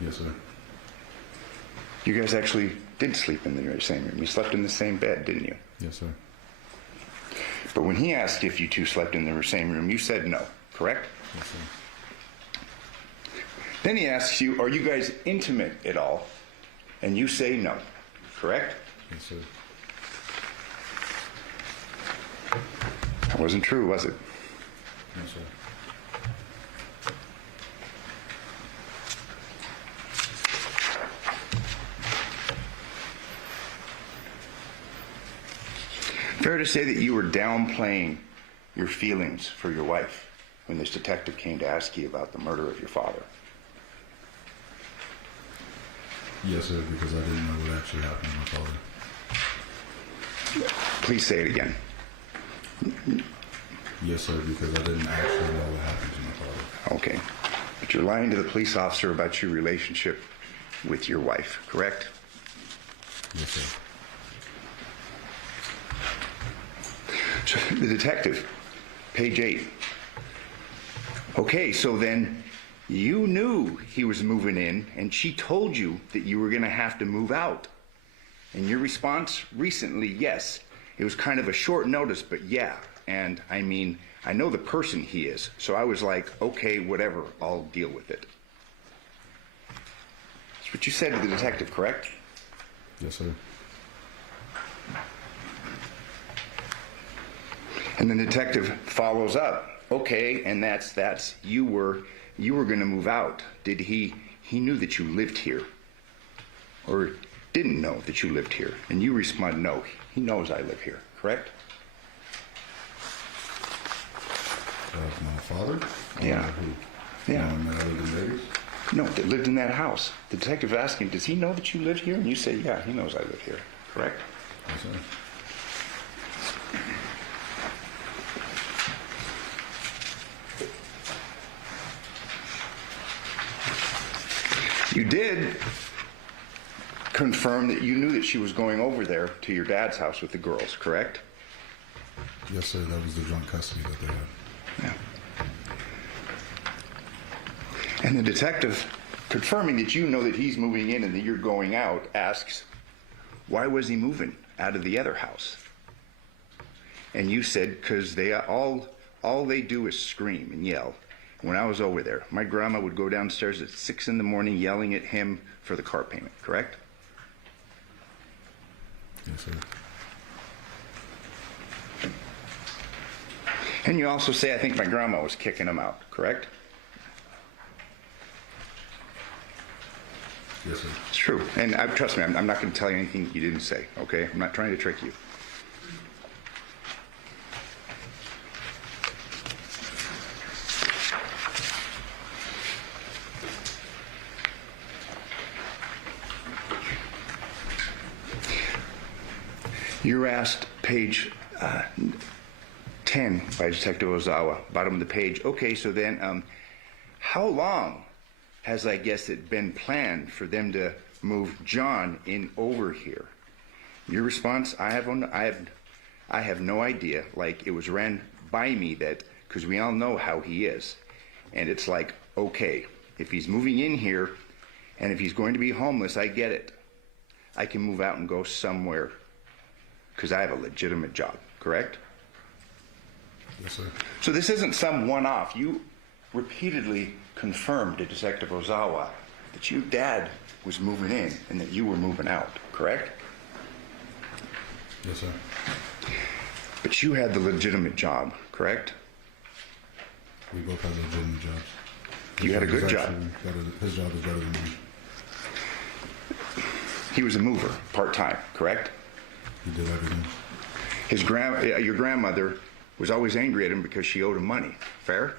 Yes, sir. You guys actually did sleep in the same room. You slept in the same bed, didn't you? Yes, sir. But when he asked if you two slept in the same room, you said no, correct? Yes, sir. Then he asks you, are you guys intimate at all? And you say no, correct? Yes, sir. That wasn't true, was it? No, sir. Fair to say that you were downplaying your feelings for your wife when this detective came to ask you about the murder of your father. Yes, sir, because I didn't know what actually happened to my father. Please say it again. Yes, sir, because I didn't actually know what happened to my father. Okay. But you're lying to the police officer about your relationship with your wife, correct? Yes, sir. So the detective, page 8. Okay, so then you knew he was moving in, and she told you that you were going to have to move out. And your response recently, yes. It was kind of a short notice, but yeah. And I mean, I know the person he is, so I was like, okay, whatever, I'll deal with it. That's what you said to the detective, correct? Yes, sir. And the detective follows up. Okay, and that's you were going to move out. Did he knew that you lived here, or didn't know that you lived here? And you respond, no, he knows I live here, correct? My father? Yeah. Who? Yeah. That I lived in Vegas? No, that lived in that house. The detective asked him, does he know that you live here? And you say, yeah, he knows I live here, correct? Yes, sir. You did confirm that you knew that she was going over there to your dad's house with the girls, correct? Yes, sir. That was the joint custody that they had. Yeah. And the detective, confirming that you know that he's moving in and that you're going out, asks, why was he moving out of the other house? And you said, because they all they do is scream and yell. When I was over there, my grandma would go downstairs at 6 in the morning yelling at him for the car payment, correct? Yes, sir. And you also say, I think my grandma was kicking him out, correct? Yes, sir. It's true. And trust me, I'm not going to tell you anything you didn't say, okay? I'm not trying to trick you. You're asked page 10 by Detective Ozawa, bottom of the page. Okay, so then how long has, I guess, it been planned for them to move John in over here? Your response, I have no idea. Like, it was ran by me that, because we all know how he is. And it's like, okay, if he's moving in here and if he's going to be homeless, I get it. I can move out and go somewhere because I have a legitimate job, correct? Yes, sir. So this isn't some one-off. You repeatedly confirmed to Detective Ozawa that your dad was moving in and that you were moving out, correct? Yes, sir. But you had the legitimate job, correct? We both had legitimate jobs. You had a good job. His job was better than mine. He was a mover, part-time, correct? He did everything. Your grandmother was always angry at him because she owed him money. Fair?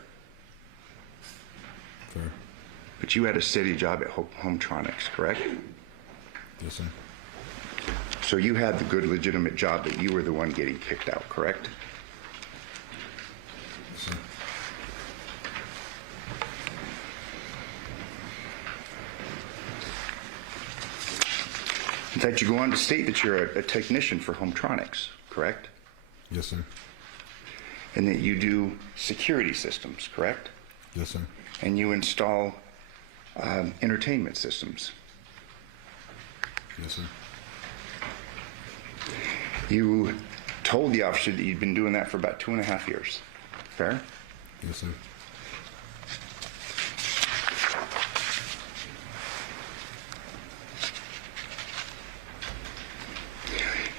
Fair. But you had a steady job at Hometronics, correct? Yes, sir. So you had the good, legitimate job that you were the one getting kicked out, correct? Yes, sir. In fact, you go on to state that you're a technician for Hometronics, correct? Yes, sir. And that you do security systems, correct? Yes, sir. And you install entertainment systems. Yes, sir. You told the officer that you'd been doing that for about 2.5 years. Fair? Yes, sir.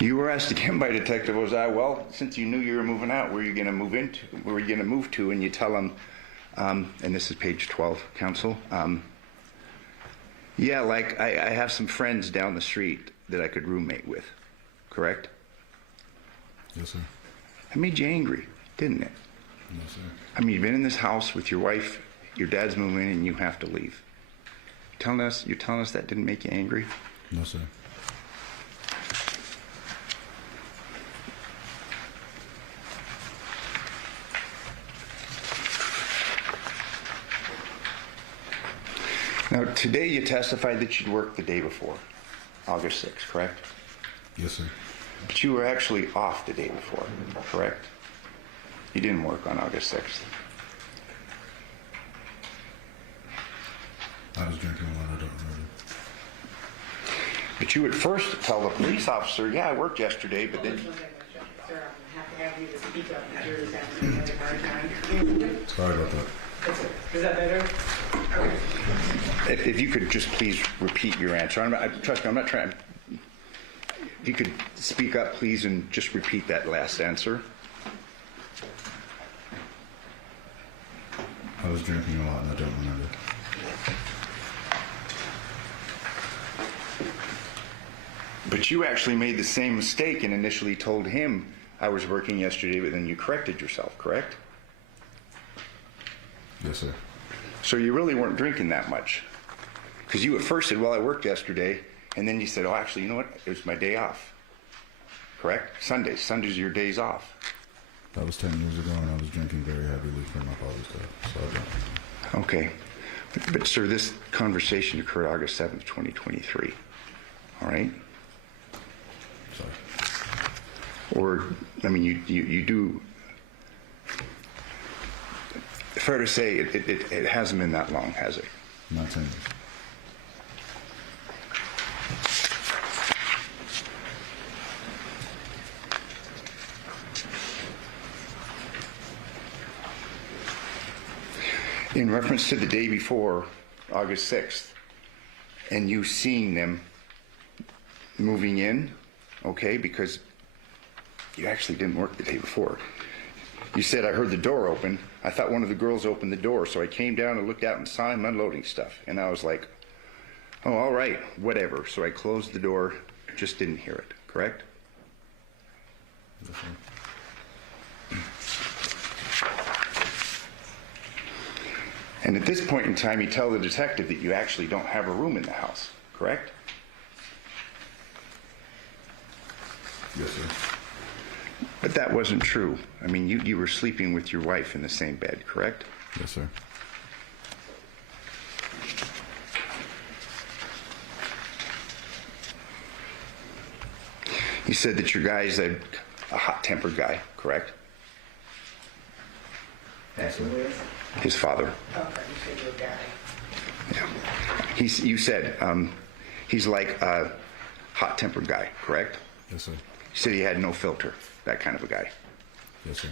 You were asked again by Detective Ozai, well, since you knew you were moving out, where are you going to move into? Where are you going to move to? And you tell him, and this is page 12, counsel. Yeah, like I have some friends down the street that I could roommate with, correct? Yes, sir. That made you angry, didn't it? No, sir. I mean, you've been in this house with your wife, your dad's moving in, and you have to leave. You're telling us that didn't make you angry? No, sir. Now, today you testified that you'd worked the day before, August 6th, correct? Yes, sir. But you were actually off the day before, correct? You didn't work on August 6th. I was drinking a lot. I don't remember. But you would first tell the police officer, yeah, I worked yesterday, but then... Sir, I'm gonna have to have you to speak up. The jury's having a hard time. Sorry about that. Is that better? Okay. If you could just please repeat your answer. Trust me, I'm not trying... If you could speak up, please, and just repeat that last answer. I was drinking a lot and I don't remember. But you actually made the same mistake and initially told him I was working yesterday, but then you corrected yourself, correct? Yes, sir. So you really weren't drinking that much. Because you at first said, well, I worked yesterday, and then you said, oh, actually, you know what? It was my day off. Correct? Sundays are your days off. That was 10 years ago and I was drinking very heavily for my father's death. So I don't. Okay. But sir, this conversation occurred August 7th, 2023. all right? Sorry. Or, I mean, you do, fair to say, it hasn't been that long, has it? Not 10 years. In reference to the day before, August 6th, and you seeing them moving in, okay, because you actually didn't work the day before. You said, I heard the door open. I thought one of the girls opened the door, so I came down and looked out and saw him unloading stuff. And I was like, oh, all right, whatever. So I closed the door, just didn't hear it, correct? Yes, sir. And at this point in time, you tell the detective that you actually don't have a room in the house, correct? Yes, sir. But that wasn't true. I mean, you were sleeping with your wife in the same bed, correct? Yes, sir. You said that your guy's a hot-tempered guy, correct? That's who is? His father. Okay, you said your guy. Yeah. You said he's like a hot-tempered guy, correct? Yes, sir. You said he had no filter, that kind of a guy. Yes, sir.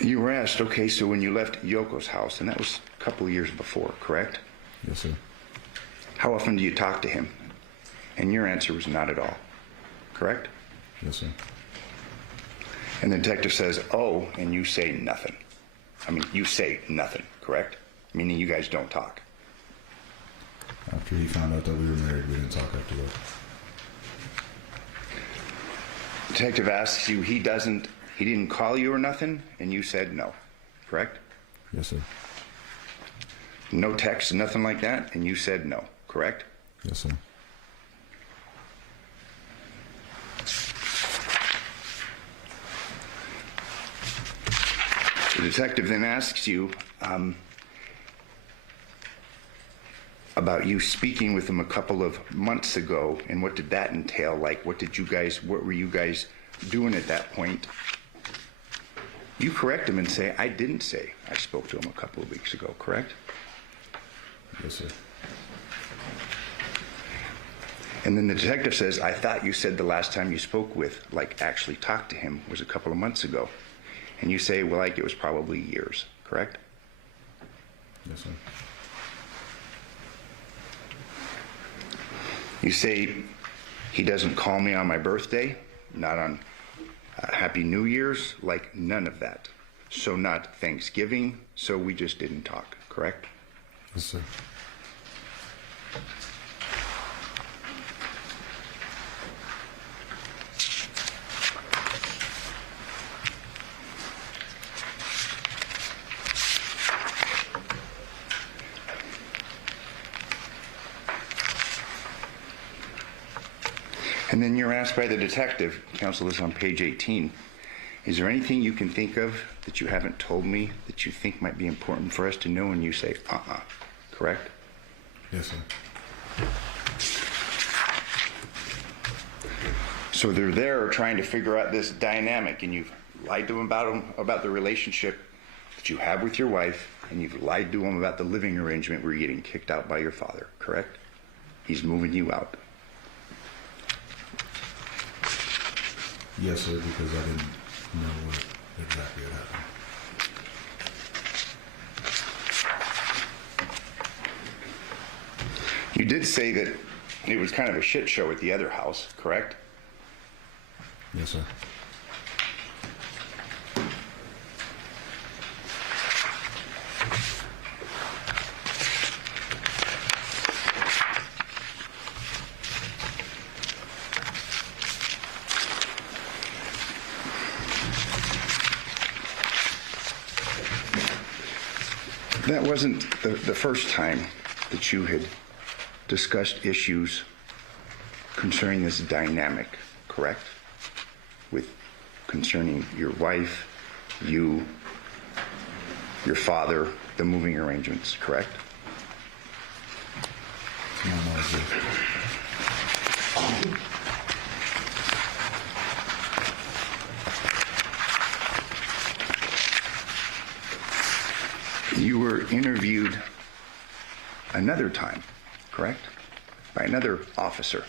You were asked, okay, so when you left Yoko's house, and that was a couple of years before, correct? Yes, sir. How often do you talk to him? And your answer was not at all, correct? Yes, sir. And the detective says, oh, and you say nothing. I mean, you say nothing, correct? Meaning you guys don't talk. After he found out that we were married, we didn't talk after that. Detective asks you, he didn't call you or nothing, and you said no, correct? Yes, sir. No text, nothing like that, and you said no, correct? Yes, sir. The detective then asks you about you speaking with him a couple of months ago, and what did that entail? Like, what were you guys doing at that point? You correct him and say, I didn't say I spoke to him a couple of weeks ago, correct? Yes, sir. And then the detective says, I thought you said the last time you spoke with, like actually talked to him, was a couple of months ago. And you say, well, like it was probably years, correct? Yes, sir. You say, he doesn't call me on my birthday, not on Happy New Year's, like none of that. So not Thanksgiving, so we just didn't talk, correct? Yes, sir. And then you're asked by the detective, counsel is on page 18, is there anything you can think of that you haven't told me that you think might be important for us to know? And you say, correct? Yes, sir. So they're there trying to figure out this dynamic, and you've lied to them about the relationship that you have with your wife, and you've lied to them about the living arrangement where you're getting kicked out by your father, correct? He's moving you out. Yes, sir, because I didn't know what exactly had happened. You did say that it was kind of a shit show at the other house, correct? Yes, sir. That wasn't the first time that you had discussed issues concerning this dynamic, correct? concerning your wife, you, your father, the moving arrangements, correct? To my knowledge, yes. You were interviewed another time, correct? By another officer.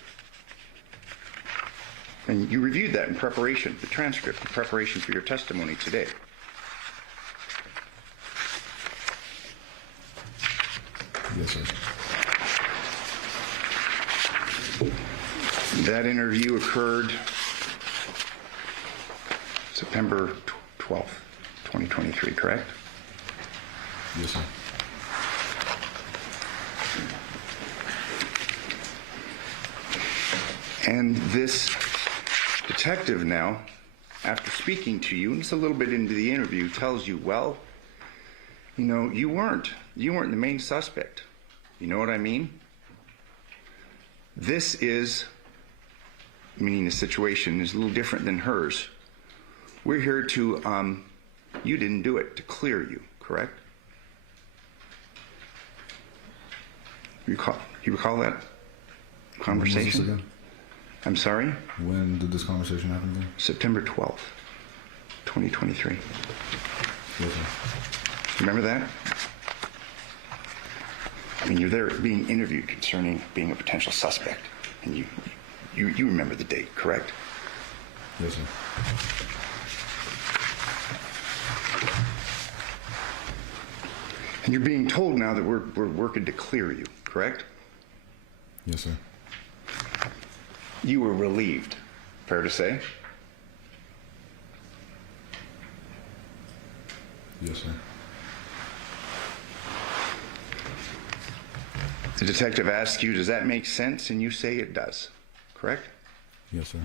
And you reviewed that in preparation, the transcript, in preparation for your testimony today. Yes, sir. That interview occurred September 12th, 2023, correct? Yes, sir. And this detective now, after speaking to you, and it's a little bit into the interview, tells you, well, you know, you weren't the main suspect. You know what I mean? This is, meaning the situation is a little different than hers. We're here to, you didn't do it, to clear you, correct? You recall that conversation? When was this again? I'm sorry? When did this conversation happen again? September 12th, 2023. Yes, sir. Remember that? I mean, you're there being interviewed concerning being a potential suspect, and you remember the date, correct? Yes, sir. And you're being told now that we're working to clear you, correct? Yes, sir. You were relieved, fair to say? Yes, sir. The detective asks you, does that make sense? And you say it does, correct? Yes, sir.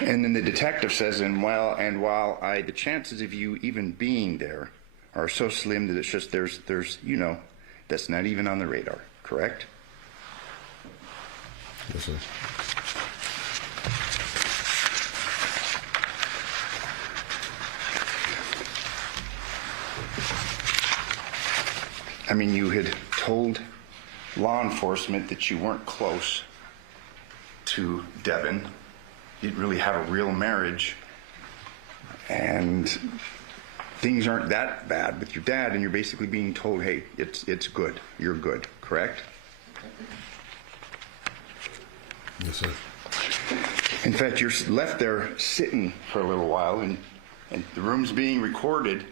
And then the detective says, and while the chances of you even being there are so slim that it's just there's you know, that's not even on the radar, correct? Yes, sir. I mean, you had told law enforcement that you weren't close to Devyn. You didn't really have a real marriage. And things aren't that bad with your dad, and you're basically being told, hey, it's good. You're good, correct? Yes, sir. In fact, you're left there sitting for a little while, and the room's being recorded,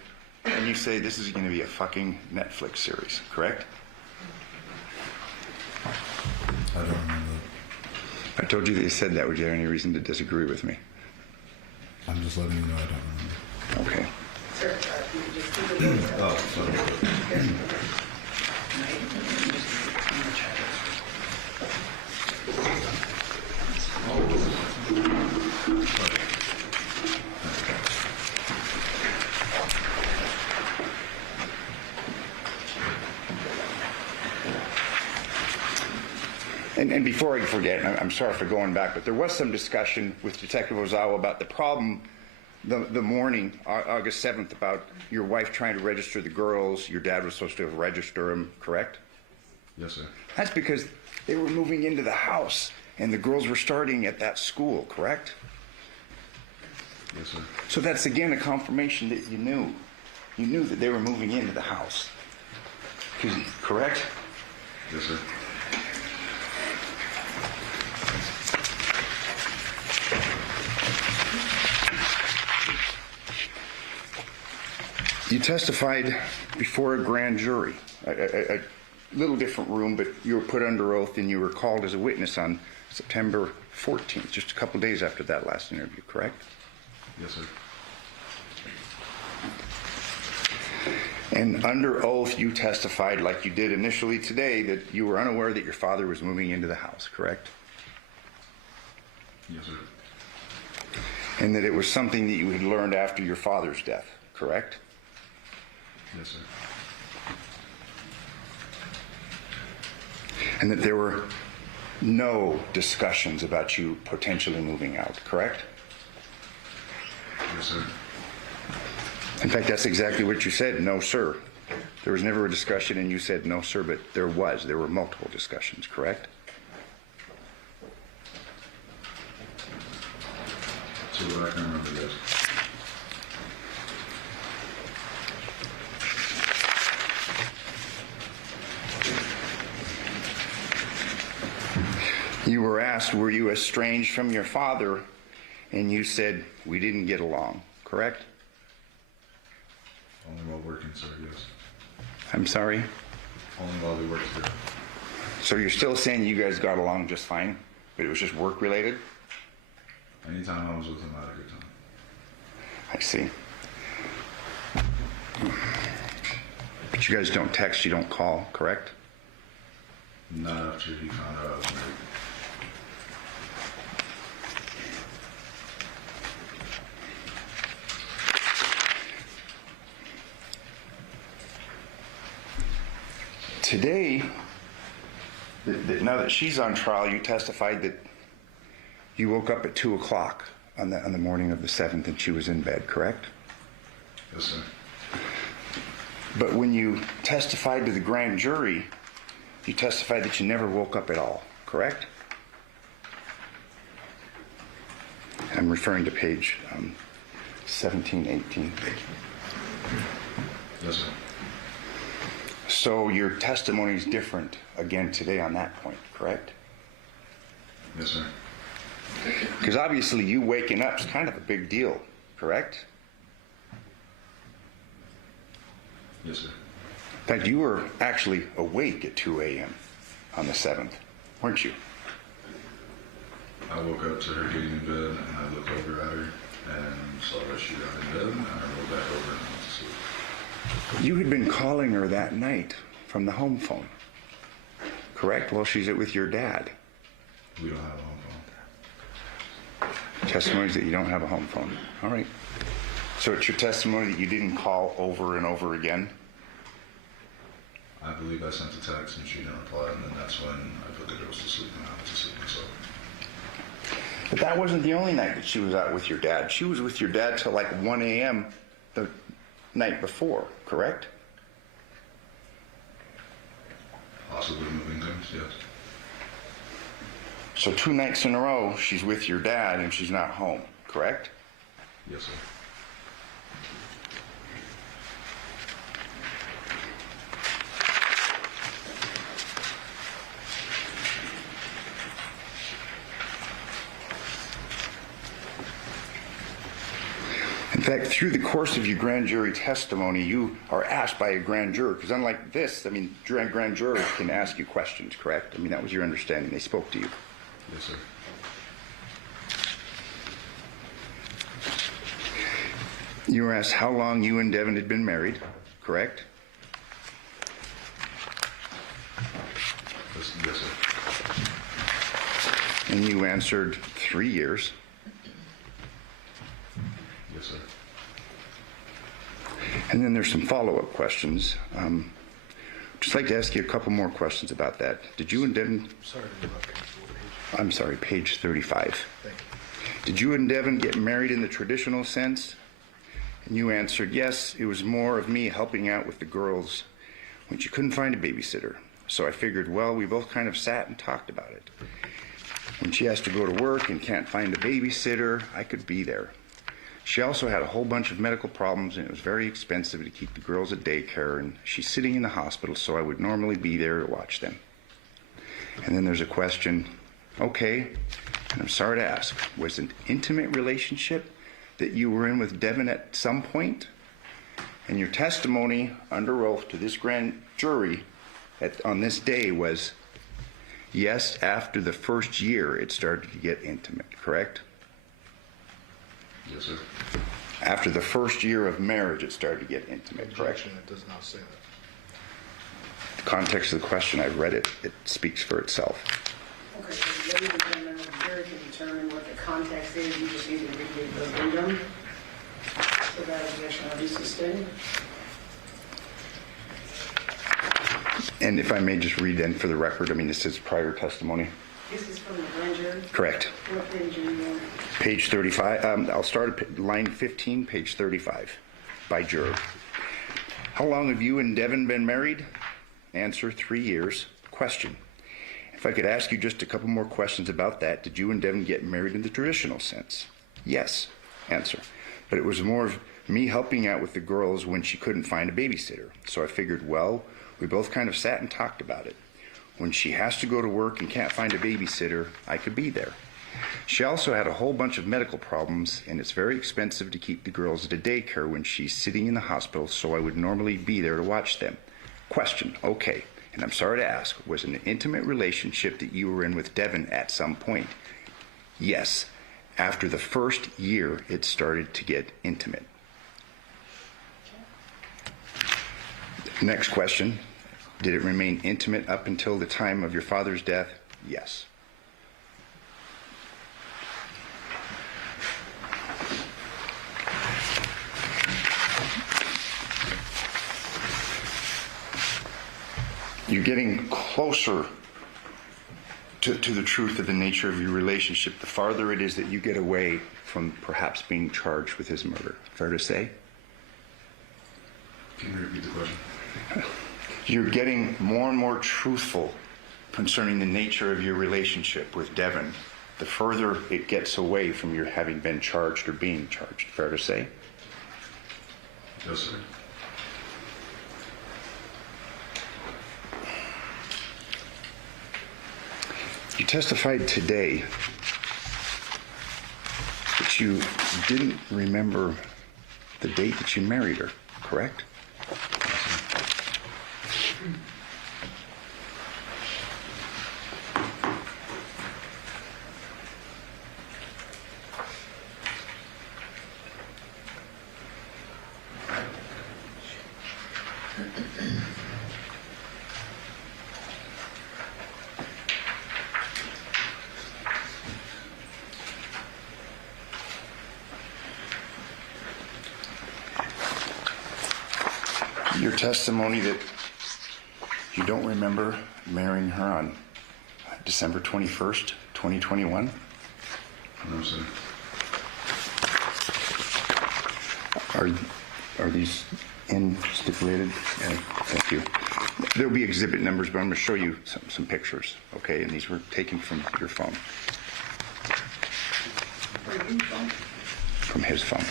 and you say this is going to be a fucking Netflix series, correct? I don't remember I told you that you said that. Would you have any reason to disagree with me? that. I'm just letting you know I don't remember. Okay. Sir, you can just keep it. Oh, sorry. And before I forget, and I'm sorry for going back, but there was some discussion with Detective Ozawa about the problem the morning, August 7th, about your wife trying to register the girls. Your dad was supposed to have registered them, correct? Yes, sir. That's because they were moving into the house, and the girls were starting at that school, correct? Yes, sir. So that's, again, a confirmation that you knew. You knew that they were moving into the house. Correct? Yes, sir. You testified before a grand jury, a little different room, but you were put under oath and you were called as a witness on September 14th, just a couple days after that last interview, correct? Yes, sir. And under oath, you testified, like you did initially today, that you were unaware that your father was moving into the house, correct? Yes, sir. And that it was something that you had learned after your father's death, correct? Yes, sir. And that there were no discussions about you potentially moving out, correct? Yes, sir. In fact, that's exactly what you said, no, sir. There was never a discussion and you said no, sir, but there were multiple discussions, correct? So what I can remember, yes. You were asked, were you estranged from your father? And you said, we didn't get along, correct? Only while working, sir, yes. I'm sorry? Only while we worked together. So you're still saying you guys got along just fine, but it was just work related? Anytime I was with him, I had a good time. I see. But you guys don't text, you don't call, correct? Not after he found out I was married. Today, now that she's on trial, you testified that you woke up at 2 o'clock on the morning of the 7th and she was in bed, correct? Yes, sir. But when you testified to the grand jury, you testified that you never woke up at all, correct? I'm referring to page 17, 18. Yes, sir. So your testimony is different again today on that point, correct? Yes, sir. Because obviously you waking up is kind of a big deal, correct? Yes, sir. In fact, you were actually awake at 2 a.m. on the 7th, weren't you? I woke up to her getting in bed, and I looked over at her and saw that she got in bed, and I rolled back over and went to sleep. You had been calling her that night from the home phone, correct? Well, she's with your dad. We don't have a home phone. Testimony is that you don't have a home phone. All right. So it's your testimony that you didn't call over and over again? I believe I sent a text and she didn't reply, and then that's when I put the girls to sleep and I went to sleep myself. But that wasn't the only night that she was out with your dad. She was with your dad till like 1 a.m. the night before, correct? Possibly moving things, yes. So 2 nights in a row, she's with your dad and she's not home, correct? Yes, sir. In fact, through the course of your grand jury testimony, you are asked by a grand juror, because unlike this, I mean, grand jurors can ask you questions, correct? I mean, that was your understanding. They spoke to you. Yes, sir. You were asked how long you and Devyn had been married, correct? Yes, sir. And you answered 3 years. Yes, sir. And then there's some follow-up questions. Just like to ask you a couple more questions about that. Did you and Devyn... I'm sorry, page 35. Did you and Devyn get married in the traditional sense? And you answered, yes, it was more of me helping out with the girls when she couldn't find a babysitter. So I figured, well, we both kind of sat and talked about it. When she has to go to work and can't find a babysitter, I could be there. She also had a whole bunch of medical problems, and it was very expensive to keep the girls at daycare, and she's sitting in the hospital, so I would normally be there to watch them. And then there's a question, okay, and I'm sorry to ask, was an intimate relationship that you were in with Devyn at some point? And your testimony under oath to this grand jury on this day was, yes, after the first year it started to get intimate, correct? Yes, sir. After the first year of marriage, it started to get intimate, correct? Objection, it does not say that. The context of the question, I read it, it speaks for itself. Okay, so ladies and gentlemen, the jury can determine what the context is. You just need to read the verbatim. So that objection will be sustained. And if I may just read then for the record, I mean, this is prior testimony. This is from the grand jury. Correct. What page are you on? Page 35. I'll start at line 15, page 35, by juror. How long have you and Devyn been married? Answer, 3 years. Question. If I could ask you just a couple more questions about that, did you and Devyn get married in the traditional sense? Yes. Answer. But it was more of me helping out with the girls when she couldn't find a babysitter. So I figured, well, we both kind of sat and talked about it. When she has to go to work and can't find a babysitter, I could be there. She also had a whole bunch of medical problems, and it's very expensive to keep the girls at a daycare when she's sitting in the hospital, so I would normally be there to watch them. Question, okay, and I'm sorry to ask, was it an intimate relationship that you were in with Devyn at some point? Yes. After the first year, it started to get intimate. Next question. Did it remain intimate up until the time of your father's death? Yes. You're getting closer to the truth of the nature of your relationship the farther it is that you get away from perhaps being charged with his murder. Fair to say? Can you repeat the question? You're getting more and more truthful concerning the nature of your relationship with Devyn the further it gets away from your having been charged or being charged. Fair to say? Yes, sir. You testified today that you didn't remember the date that you married her, correct? Your testimony that you don't remember marrying her on December 21st, 2021? No, sir. Are these in stipulated? Yeah. Thank you. There'll be exhibit numbers, but I'm going to show you some pictures, okay? And these were taken from your phone. From his phone.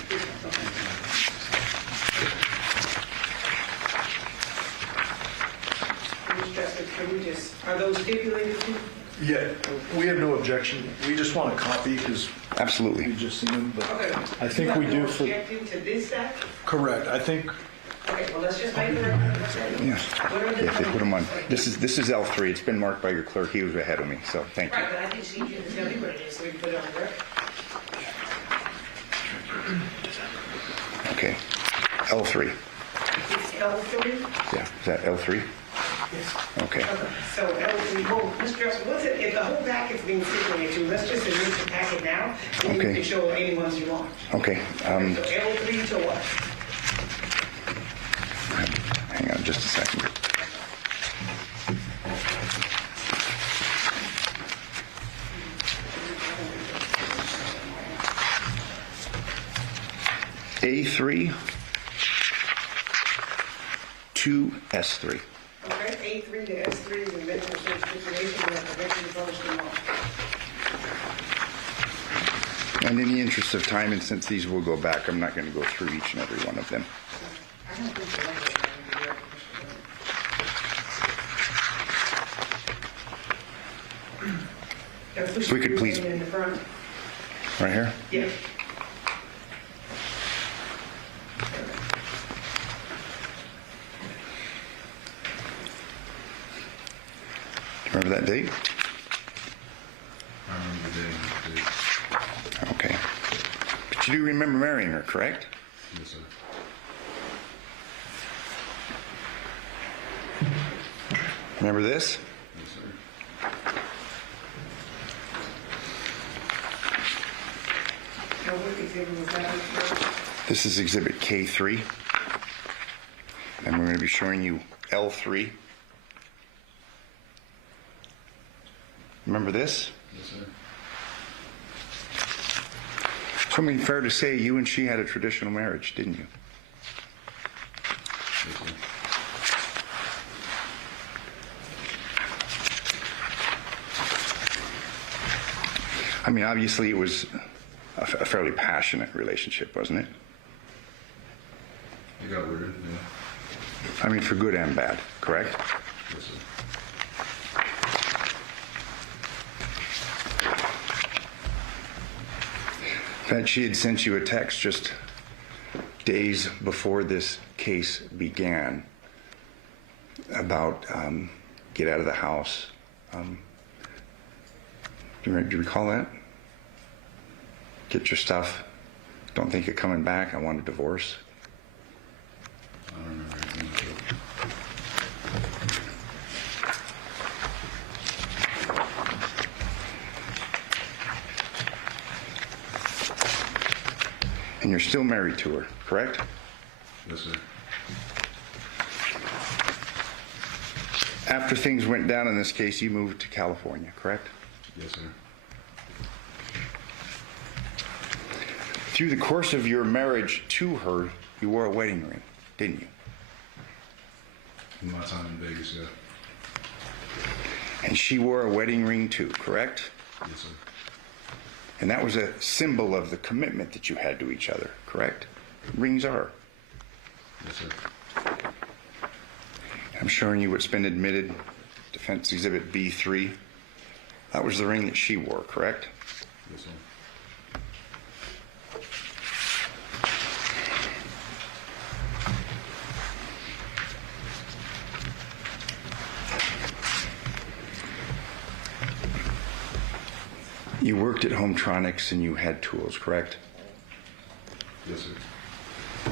Are those stipulated too? Yeah, we have no objection. We just want a copy because Absolutely. we just seen them, but Okay. I think we do for, Objecting to this stack? correct. I think, Okay, well, let's just make the record. Yeah. Where are the Yeah, they put them on. numbers? This is L3. It's been marked by your clerk. He was ahead of me, so thank you. Right, but I just need you to tell me what it is so we can put it on the record. Okay. L3. It's L3? Yeah, is that L3? Okay. Okay, so L3, well, Mr. Dressel, what's it, if the whole packet's being stipulated to, let's just admit the packet now, and then you Okay. can show any ones you want. Okay. So L3 to what? Hang on just a second. A3 to S3. Okay, A3 to S3 is an eventual stipulation, and eventually published in law. And in the interest of time, and since these will go back, I'm not going to go through each and every one of them. I don't think so. If we could please- In the front. Right here? Yeah. Remember that date? I remember the day. Okay. But you do remember marrying her, correct? Yes, sir. Remember this? Yes, sir. Now, what exhibit was that? This is exhibit K3. And we're going to be showing you L3. Remember this? Yes, sir. So, I mean, fair to say you and she had a traditional marriage, didn't you? Yes, sir. I mean, obviously it was a fairly passionate relationship, wasn't it? It got weird, yeah. I mean, for good and bad, correct? Yes, sir. That she had sent you a text just days before this case began about get out of the house. Do you recall that? Get your stuff. Don't think you're coming back. I want a divorce. I don't remember anything like that. And you're still married to her, correct? Yes, sir. After things went down in this case, you moved to California, correct? Yes, sir. Through the course of your marriage to her, you wore a wedding ring, didn't you? In my time in Vegas, yeah. And she wore a wedding ring too, correct? Yes, sir. And that was a symbol of the commitment that you had to each other, correct? Rings are. Yes, sir. I'm showing you what's been admitted, Defense Exhibit B3. That was the ring that she wore, correct? Yes, sir. You worked at Hometronics and you had tools, correct? Yes, sir.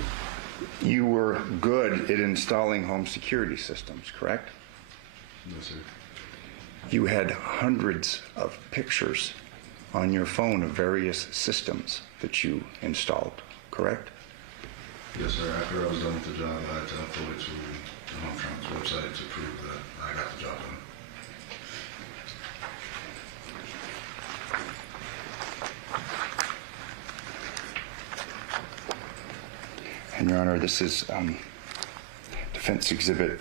You were good at installing home security systems, correct? Yes, sir. You had hundreds of pictures on your phone of various systems that you installed, correct? Yes, sir. After I was done with the job, I had to upload it to the Hometronics website to prove that I got the job done. And Your Honor, this is Defense Exhibit,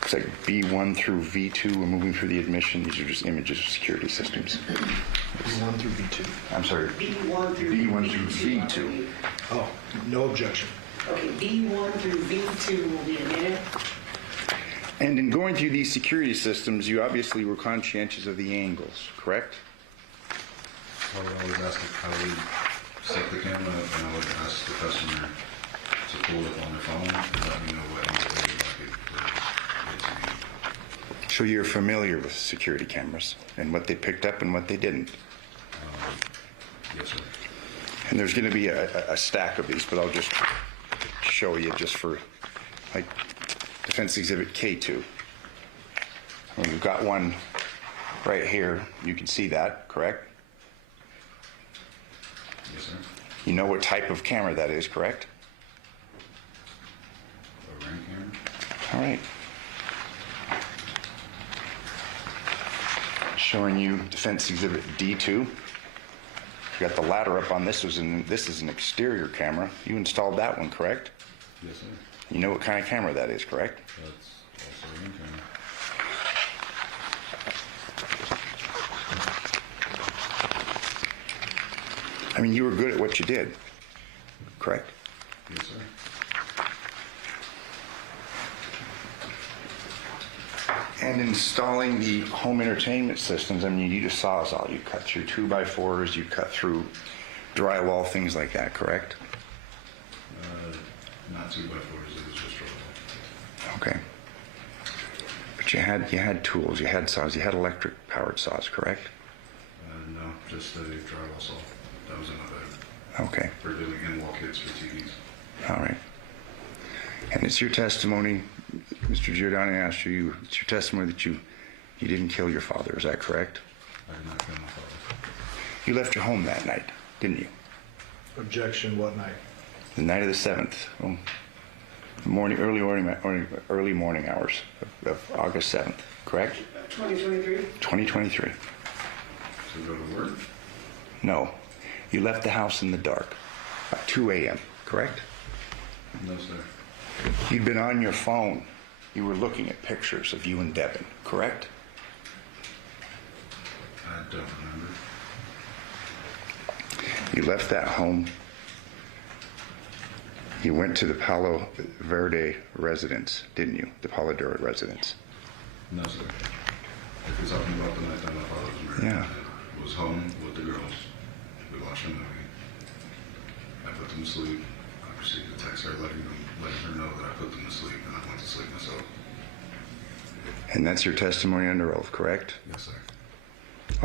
looks like B1 through V2. We're moving through the admission. These are just images of security systems. B1 through B2. I'm sorry, B1 through B1 through V2. I V2. believe. Oh, no objection. Okay, B1 through V2 will be admitted. And in going through these security systems, you obviously were conscientious of the angles, correct? I would always ask how we set the camera up, and I would ask the customer to pull it on their phone and let me know what angle they would like it to be. So you're familiar with security cameras and what they picked up and what they didn't. Yes, sir. And there's going to be a stack of these, but I'll just show you just for, like, Defense Exhibit K2. And we've got one right here. You can see that, correct? Yes, sir. You know what type of camera that is, correct? A ring camera? All right. Showing you Defense Exhibit D2. You got the ladder up on this. This is an exterior camera. You installed that one, correct? Yes, sir. You know what kind of camera that is, correct? That's also a ring camera. I mean, you were good at what you did, correct? Yes, sir. And installing the home entertainment systems, I mean, you just Sawzall. You cut through 2x4s, you cut through drywall, things like that, correct? Not 2x4s, it was just drywall. Okay. But you had tools, you had saws, you had electric powered saws, correct? No, just a drywall saw. That was in my bag. Okay, For doing in-wall kits for TVs. all right. And it's your testimony, Mr. Giordani asked you, it's your testimony that you didn't kill your father, is that correct? I did not kill my father. You left your home that night, didn't you? Objection, what night? The night of the 7th. Oh, early morning hours of August 7th, correct? 2023? 2023. To go to work? No. You left the house in the dark at 2 a.m., correct? No, sir. You'd been on your phone. You were looking at pictures of you and Devyn, correct? I don't remember. You left that home. You went to the Palo Verde residence, didn't you? The Palo Verde residence. No, sir. If you're talking about the night that my father was murdered, Yeah. I was home with the girls. We watched a movie. I put them to sleep. I received a text her letting her know that I put them to sleep, and I went to sleep myself. And that's your testimony under oath, correct? Yes, sir.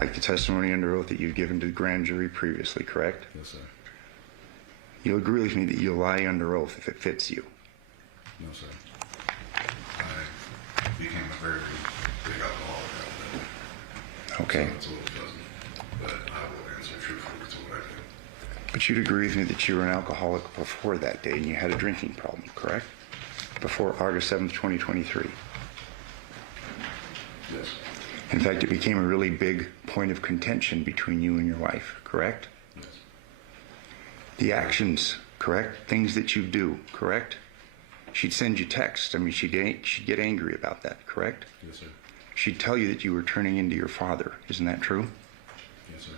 Like the testimony under oath that you've given to the grand jury previously, correct? Yes, sir. You'll agree with me that you'll lie under oath if it fits you. No, sir. I became a very big alcoholic out there. Okay. So it's a little fuzzy. But I will answer truthfully to what I do. But you'd agree with me that you were an alcoholic before that day and you had a drinking problem, correct? Before August 7th, 2023. Yes. In fact, it became a really big point of contention between you and your wife, correct? Yes. The actions, correct? Things that you do, correct? She'd send you texts. I mean, she'd get angry about that, correct? Yes, sir. She'd tell you that you were turning into your father. Isn't that true? Yes, sir.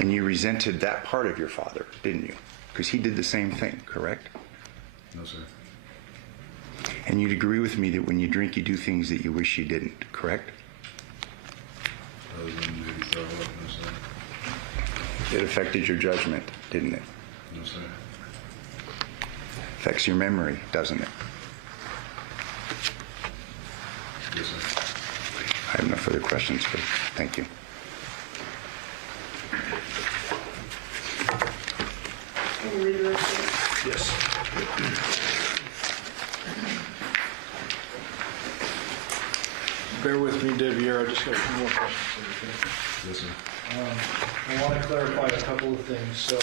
And you resented that part of your father, didn't you? Because he did the same thing, correct? No, sir. And you'd agree with me that when you drink, you do things that you wish you didn't, correct? Other than maybe throw up, no, sir. It affected your judgment, didn't it? No, sir. Affects your memory, doesn't it? Yes, sir. I have no further questions, but thank you. Can you read the rest? Yes. Bear with me, Deviere. I just got a few more questions. Okay? Yes, sir. I want to clarify a couple of things. So,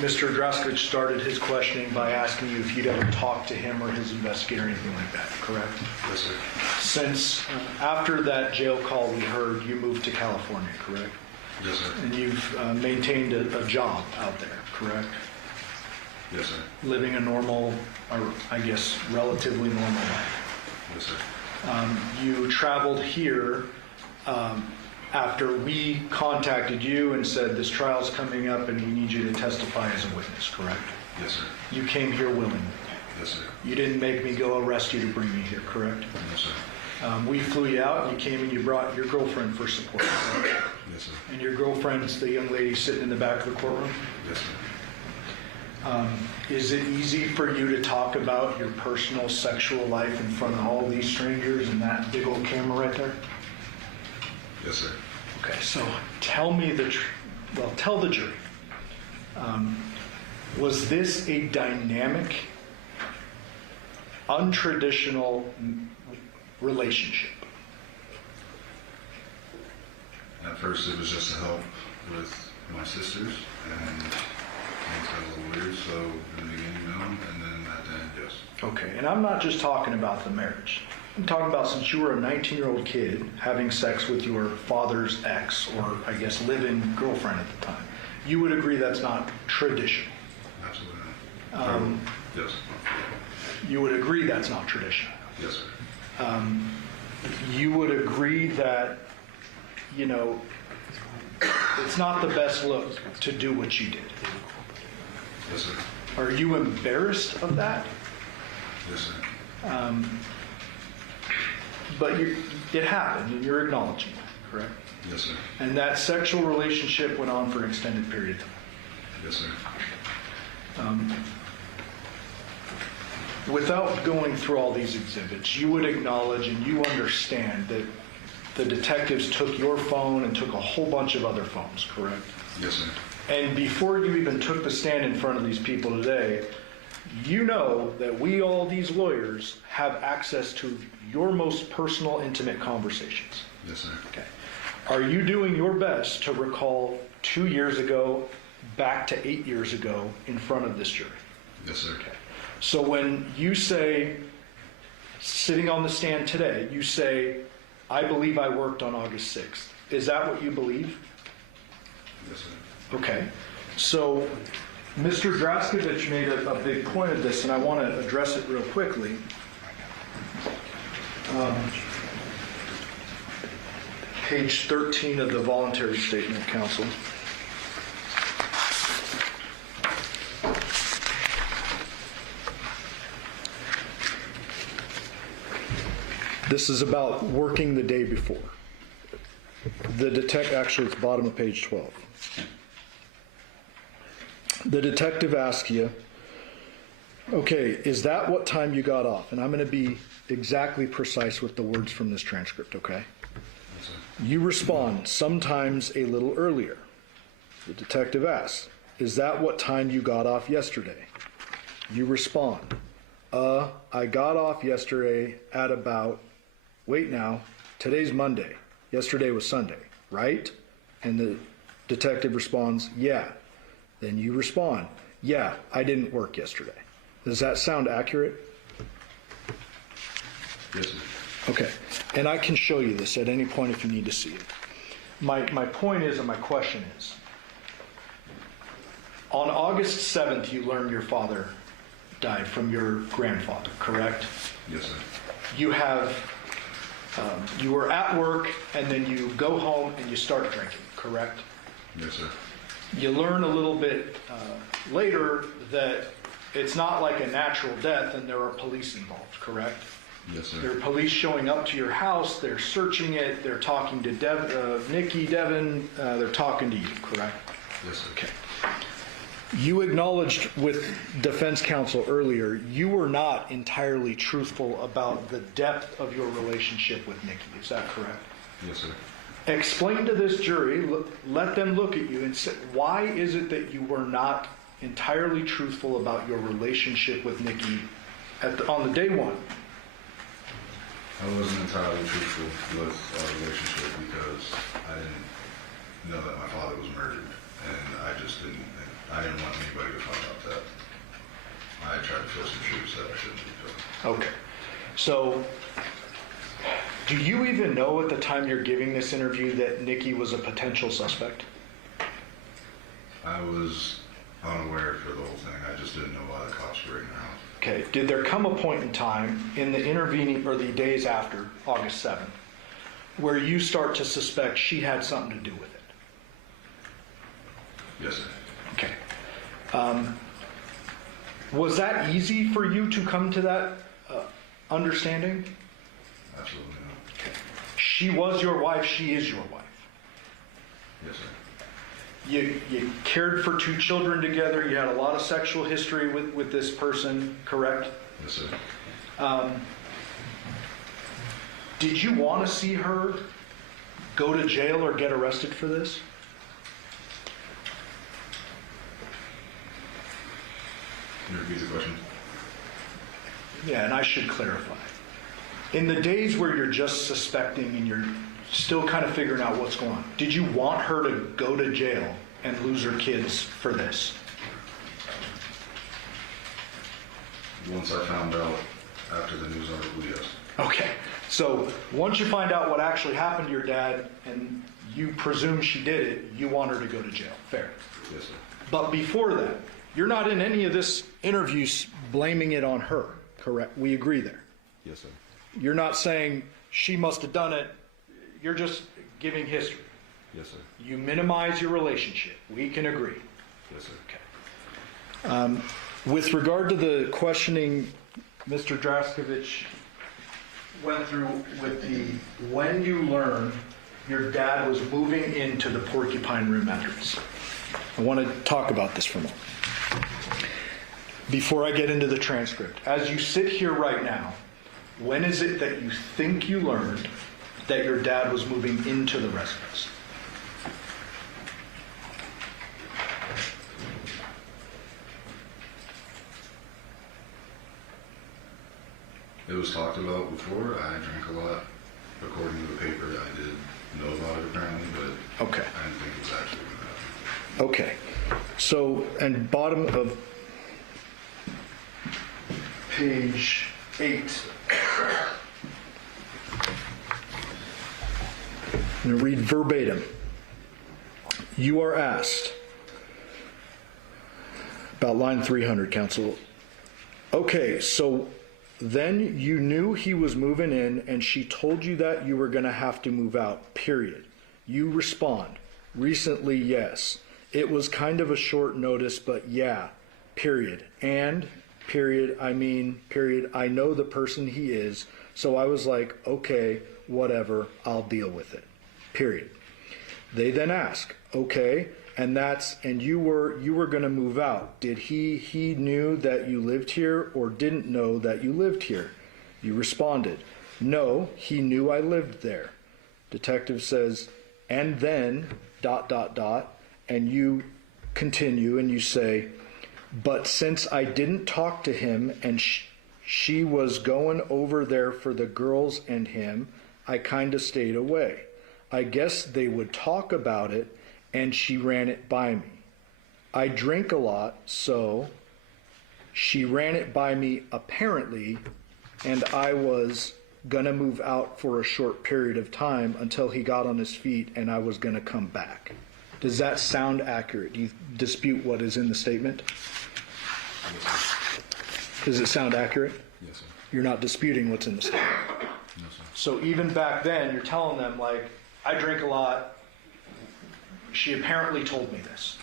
Mr. Draskich started his questioning by asking you if you'd ever talked to him or his investigator or anything like that, correct? Yes, sir. Since after that jail call we heard, you moved to California, correct? Yes, sir. And you've maintained a job out there, correct? Yes, sir. Living a normal, or I guess relatively normal life. Yes, sir. You traveled here after we contacted you and said this trial's coming up and we need you to testify as a witness, correct? Yes, sir. You came here willingly. Yes, sir. You didn't make me go arrest you to bring me here, correct? No, sir. We flew you out, you came and you brought your girlfriend for support, correct? Yes, sir. And your girlfriend's the young lady sitting in the back of the courtroom? Yes, sir. Is it easy for you to talk about your personal sexual life in front of all these strangers and that big old camera right there? Yes, sir. Okay, so tell me tell the jury. Was this a dynamic, untraditional relationship? At first, it was just to help with my sisters, and things got a little weird, so in the beginning, no, and then at the end, yes. Okay, and I'm not just talking about the marriage. I'm talking about since you were a 19-year-old kid having sex with your father's ex, or I guess live-in girlfriend at the time. You would agree that's not traditional. Absolutely not. Yes. You would agree that's not traditional. Yes, sir. You would agree that, you know, it's not the best look to do what you did. Yes, sir. Are you embarrassed of that? Yes, sir. But it happened, and you're acknowledging that, correct? Yes, sir. And that sexual relationship went on for an extended period of time. Yes, sir. Without going through all these exhibits, you would acknowledge and you understand that the detectives took your phone and took a whole bunch of other phones, correct? Yes, sir. And before you even took the stand in front of these people today, you know that we, all these lawyers, have access to your most personal, intimate conversations. Yes, sir. Okay. Are you doing your best to recall 2 years ago, back to 8 years ago, in front of this jury? Yes, sir. So when you say, sitting on the stand today, you say, I believe I worked on August 6th. Is that what you believe? Yes, sir. Okay. So Mr. Draskovich made a big point of this, and I want to address it real quickly. Page 13 of the voluntary statement, counsel. This is about working the day before. Actually, it's bottom of page 12. The detective asks you, okay, is that what time you got off? And I'm going to be exactly precise with the words from this transcript, okay? Yes, sir. You respond, sometimes a little earlier. The detective asks, is that what time you got off yesterday? You respond, I got off yesterday at about, wait now, today's Monday. Yesterday was Sunday, right? And the detective responds, yeah. Then you respond, yeah, I didn't work yesterday. Does that sound accurate? Yes, sir. Okay, and I can show you this at any point if you need to see it. My point is, and my question is, on August 7th, you learned your father died from your grandfather, correct? Yes, sir. You have, you were at work, and then you go home and you start drinking, correct? Yes, sir. You learn a little bit later that it's not like a natural death and there are police involved, correct? Yes, There are sir. police showing up to your house, they're searching it, they're talking to Nikki, Devyn, they're talking to you, correct? Yes, sir. Okay. You acknowledged with defense counsel earlier, you were not entirely truthful about the depth of your relationship with Nikki, is that correct? Yes, sir. Explain to this jury, let them look at you and say, why is it that you were not entirely truthful about your relationship with Nikki on the day one? I wasn't entirely truthful with our relationship because I didn't know that my father was murdered, and I didn't want anybody to find out that. I tried to feel some truths that I shouldn't be feeling. Okay. So, do you even know at the time you're giving this interview that Nikki was a potential suspect? I was unaware for the whole thing. I just didn't know why the cops were in her house. Okay. Did there come a point in time in the intervening or the days after August 7th where you start to suspect she had something to do with it? Yes, sir. Okay. Was that easy for you to come to that understanding? Absolutely not. She was your wife, she is your wife. Yes, sir. You cared for 2 children together, you had a lot of sexual history with this person, correct? Yes, sir. Did you want to see her go to jail or get arrested for this? Can you repeat the question? Yeah, and I should clarify. In the days where you're just suspecting and you're still kind of figuring out what's going on, did you want her to go to jail and lose her kids for this? Once I found out after the news article, yes. Okay, so once you find out what actually happened to your dad and you presume she did it, you want her to go to jail. Fair. Yes, sir. But before that, you're not in any of this interviews blaming it on her, correct? We agree there. Yes, sir. You're not saying she must have done it. You're just giving history. Yes, sir. You minimize your relationship. We can agree. Yes, sir. Okay. With regard to the questioning Mr. Draskovich went through with the when you learned your dad was moving into the Porcupine Room address. I want to talk about this for a moment. Before I get into the transcript, as you sit here right now, when is it that you think you learned that your dad was moving into the residence? It was talked about before. I drank a lot. According to the paper, I did know about it apparently, but Okay. I didn't think it was actually going to happen. Okay. So, and bottom of page 8. I'm going to read verbatim. You are asked about line 300, counsel. Okay, so then you knew he was moving in and she told you that you were going to have to move out, period. You respond, recently, yes. It was kind of a short notice, but yeah, period. And, period, I mean, period, I know the person he is, so I was like, okay, whatever, I'll deal with it, period. They then ask, okay, and you were going to move out. Did he knew that you lived here or didn't know that you lived here? You responded, no, he knew I lived there. Detective says, and then, ... and you continue and you say, but since I didn't talk to him and she was going over there for the girls and him, I kind of stayed away. I guess they would talk about it and she ran it by me. I drink a lot, so she ran it by me apparently, and I was gonna move out for a short period of time until he got on his feet and I was gonna come back. Does that sound accurate? Do you dispute what is in the statement? Does it sound accurate? Yes, sir. You're not disputing what's in the statement. No, sir. So even back then, you're telling them, like, I drink a lot. She apparently told me this.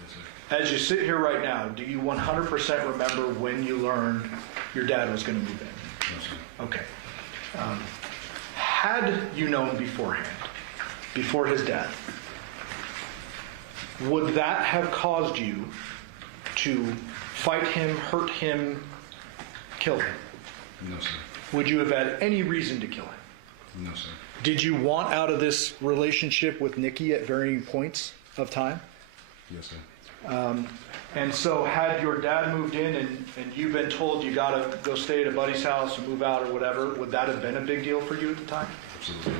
Yes, sir. As you sit here right now, do you 100% remember when you learned your dad was going to move in? No, sir. Okay. Had you known beforehand, before his death, would that have caused you to fight him, hurt him, kill him? No, sir. Would you have had any reason to kill him? No, sir. Did you want out of this relationship with Nikki at varying points of time? Yes, sir. And so had your dad moved in and you've been told you got to go stay at a buddy's house or move out or whatever, would that have been a big deal for you at the time? Absolutely.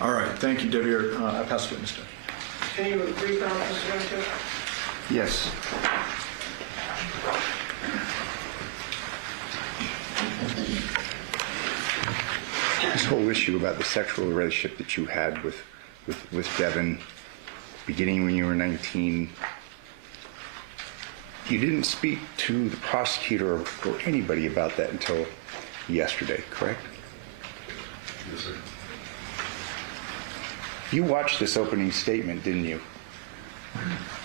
All right, thank you, Deviere. I pass the witness. Can you agree, Mr. Winter? Yes. This whole issue about the sexual relationship that you had with Devyn, beginning when you were 19, you didn't speak to the prosecutor or anybody about that until yesterday, correct? Yes, sir. You watched this opening statement, didn't you?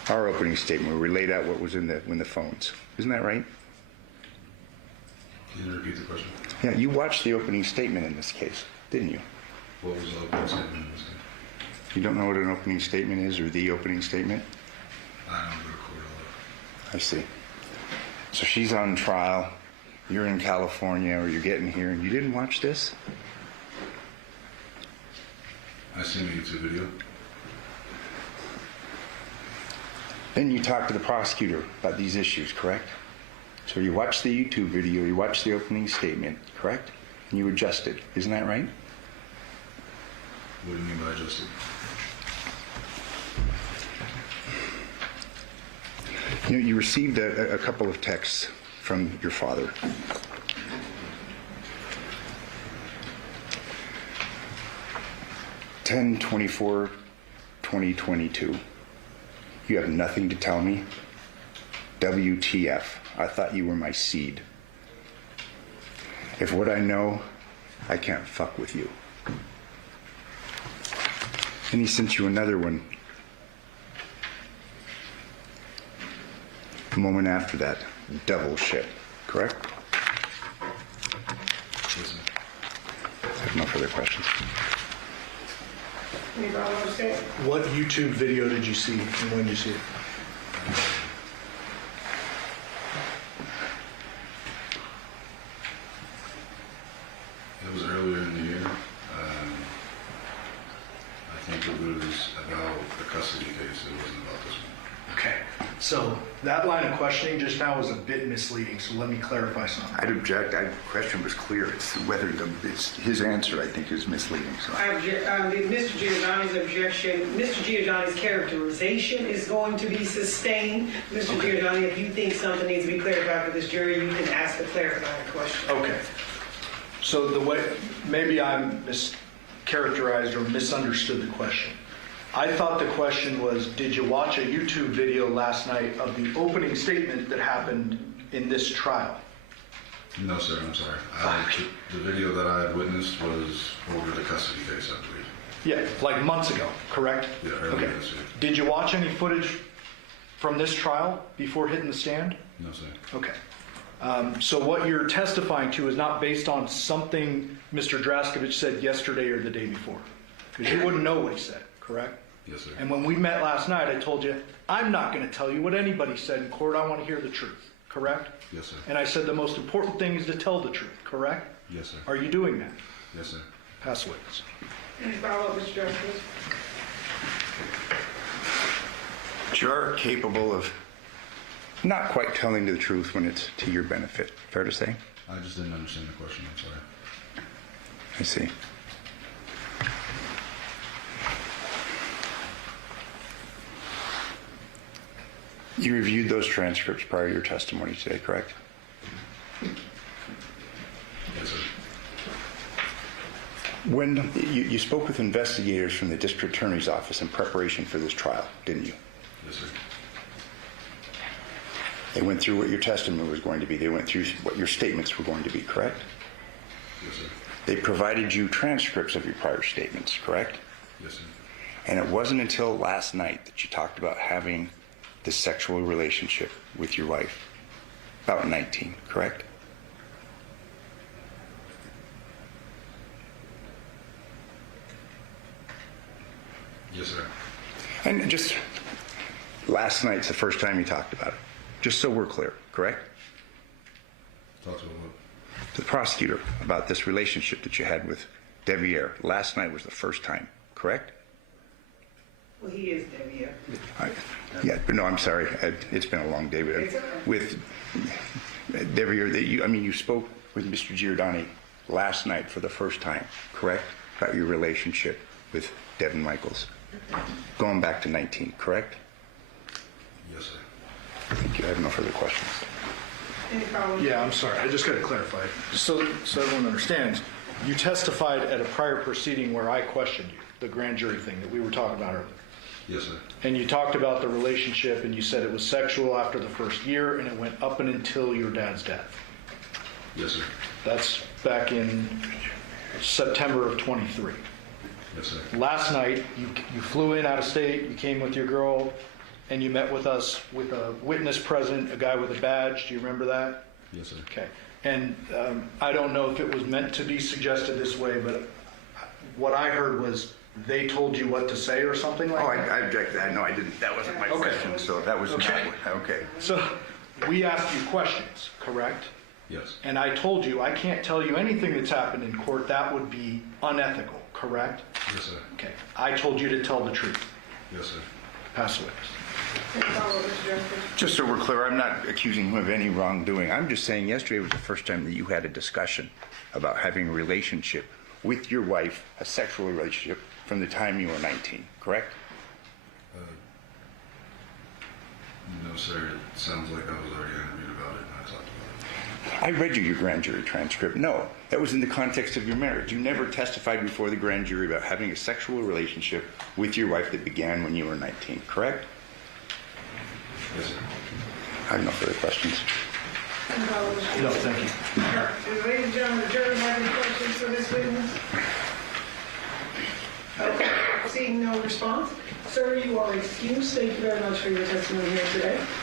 Our opening statement where we laid out what was in the phones. Isn't that right? Can you repeat the question? Yeah, you watched the opening statement in this case, didn't you? What was the opening statement in this case? You don't know what an opening statement is or the opening statement? I don't record a lot. I see. So she's on trial, you're in California or you're getting here, and you didn't watch this? I seen a YouTube video. Then you talked to the prosecutor about these issues, correct? So you watched the YouTube video, you watched the opening statement, correct? And you adjusted, isn't that right? What do you mean by adjusted? You know, you received a couple of texts from your father. (10/24/2022). You have nothing to tell me? WTF. I thought you were my seed. If what I know, I can't fuck with you. And he sent you another one a moment after that. Devil shit, correct? Yes, sir. I have no further questions. Anybody understand? What YouTube video did you see and when did you see it? It was earlier in the year. I think it was about the custody case. It wasn't about this one. Okay, so that line of questioning just now was a bit misleading, so let me clarify something. I'd object. The question was clear. It's whether it's his answer, I think, is misleading. So. Mr. Giordani's objection, Mr. Giordani's characterization is going to be sustained. Mr. Giordani, if you think something needs to be clarified for this jury, you can ask a clarifying question. Okay. So the way, maybe I mischaracterized or misunderstood the question. I thought the question was, did you watch a YouTube video last night of the opening statement that happened in this trial? No, sir, I'm sorry. The video that I had witnessed was over the custody case, I believe. Yeah, like months ago, correct? Yeah, earlier this week. Did you watch any footage from this trial before hitting the stand? No, sir. Okay. So what you're testifying to is not based on something Mr. Draskevich said yesterday or the day before? Because you wouldn't know what he said, correct? Yes, sir. And when we met last night, I told you, I'm not going to tell you what anybody said in court. I want to hear the truth, correct? Yes, sir. And I said the most important thing is to tell the truth, correct? Yes, sir. Are you doing that? Yes, sir. Pass witness. Any follow-up, Mr. Justice? You're capable of not quite telling the truth when it's to your benefit. Fair to say? I just didn't understand the question, I'm sorry. I see. You reviewed those transcripts prior to your testimony today, correct? Yes, sir. When you spoke with investigators from the district attorney's office in preparation for this trial, didn't you? Yes, sir. They went through what your testimony was going to be. They went through what your statements were going to be, correct? Yes, sir. They provided you transcripts of your prior statements, correct? Yes, sir. And it wasn't until last night that you talked about having this sexual relationship with your wife, about 19, correct? Yes, sir. And just last night's the first time you talked about it, just so we're clear, correct? Talk to him. The prosecutor about this relationship that you had with Deviere. Last night was the first time, correct? Well, he is Deviere. Yeah, but no, I'm sorry. It's been a long day. But It's okay. with Deviere, you spoke with Mr. Giordani last night for the first time, correct? About your relationship with Devyn Michaels, going back to 19, correct? Yes, sir. I think you have no further questions. Any follow-up? Yeah, I'm sorry. I just got to clarify. So everyone understands, you testified at a prior proceeding where I questioned you, the grand jury thing that we were talking about earlier. Yes, sir. And you talked about the relationship and you said it was sexual after the first year and it went up and until your dad's death. Yes, sir. That's back in September of 23. Yes, sir. Last night, you flew in out of state, you came with your girl, and you met with us with a witness present, a guy with a badge. Do you remember that? Yes, sir. Okay. And I don't know if it was meant to be suggested this way, but what I heard was they told you what to say or something like that? I object to that. No, I didn't. That wasn't my question. So that was Okay. Okay. So we asked you questions, correct? Yes. And I told you I can't tell you anything that's happened in court. That would be unethical, correct? Yes, sir. Okay. I told you to tell the truth. Yes, sir. Pass the witness. Any follow-up, Mr. Justice? Just so we're clear, I'm not accusing him of any wrongdoing. I'm just saying yesterday was the first time that you had a discussion about having a relationship with your wife, a sexual relationship, from the time you were 19, correct? No, sir. It sounds like I was already interviewed about it and I talked about it. I read you your grand jury transcript. No, that was in the context of your marriage. You never testified before the grand jury about having a sexual relationship with your wife that began when you were 19, correct? Yes, sir. I have no further questions. Any follow-up, Mr. No, thank you. Ladies and gentlemen, the jury have any questions for this witness? Okay, seeing no response. Sir, you are excused. Thank you very much for your testimony here today.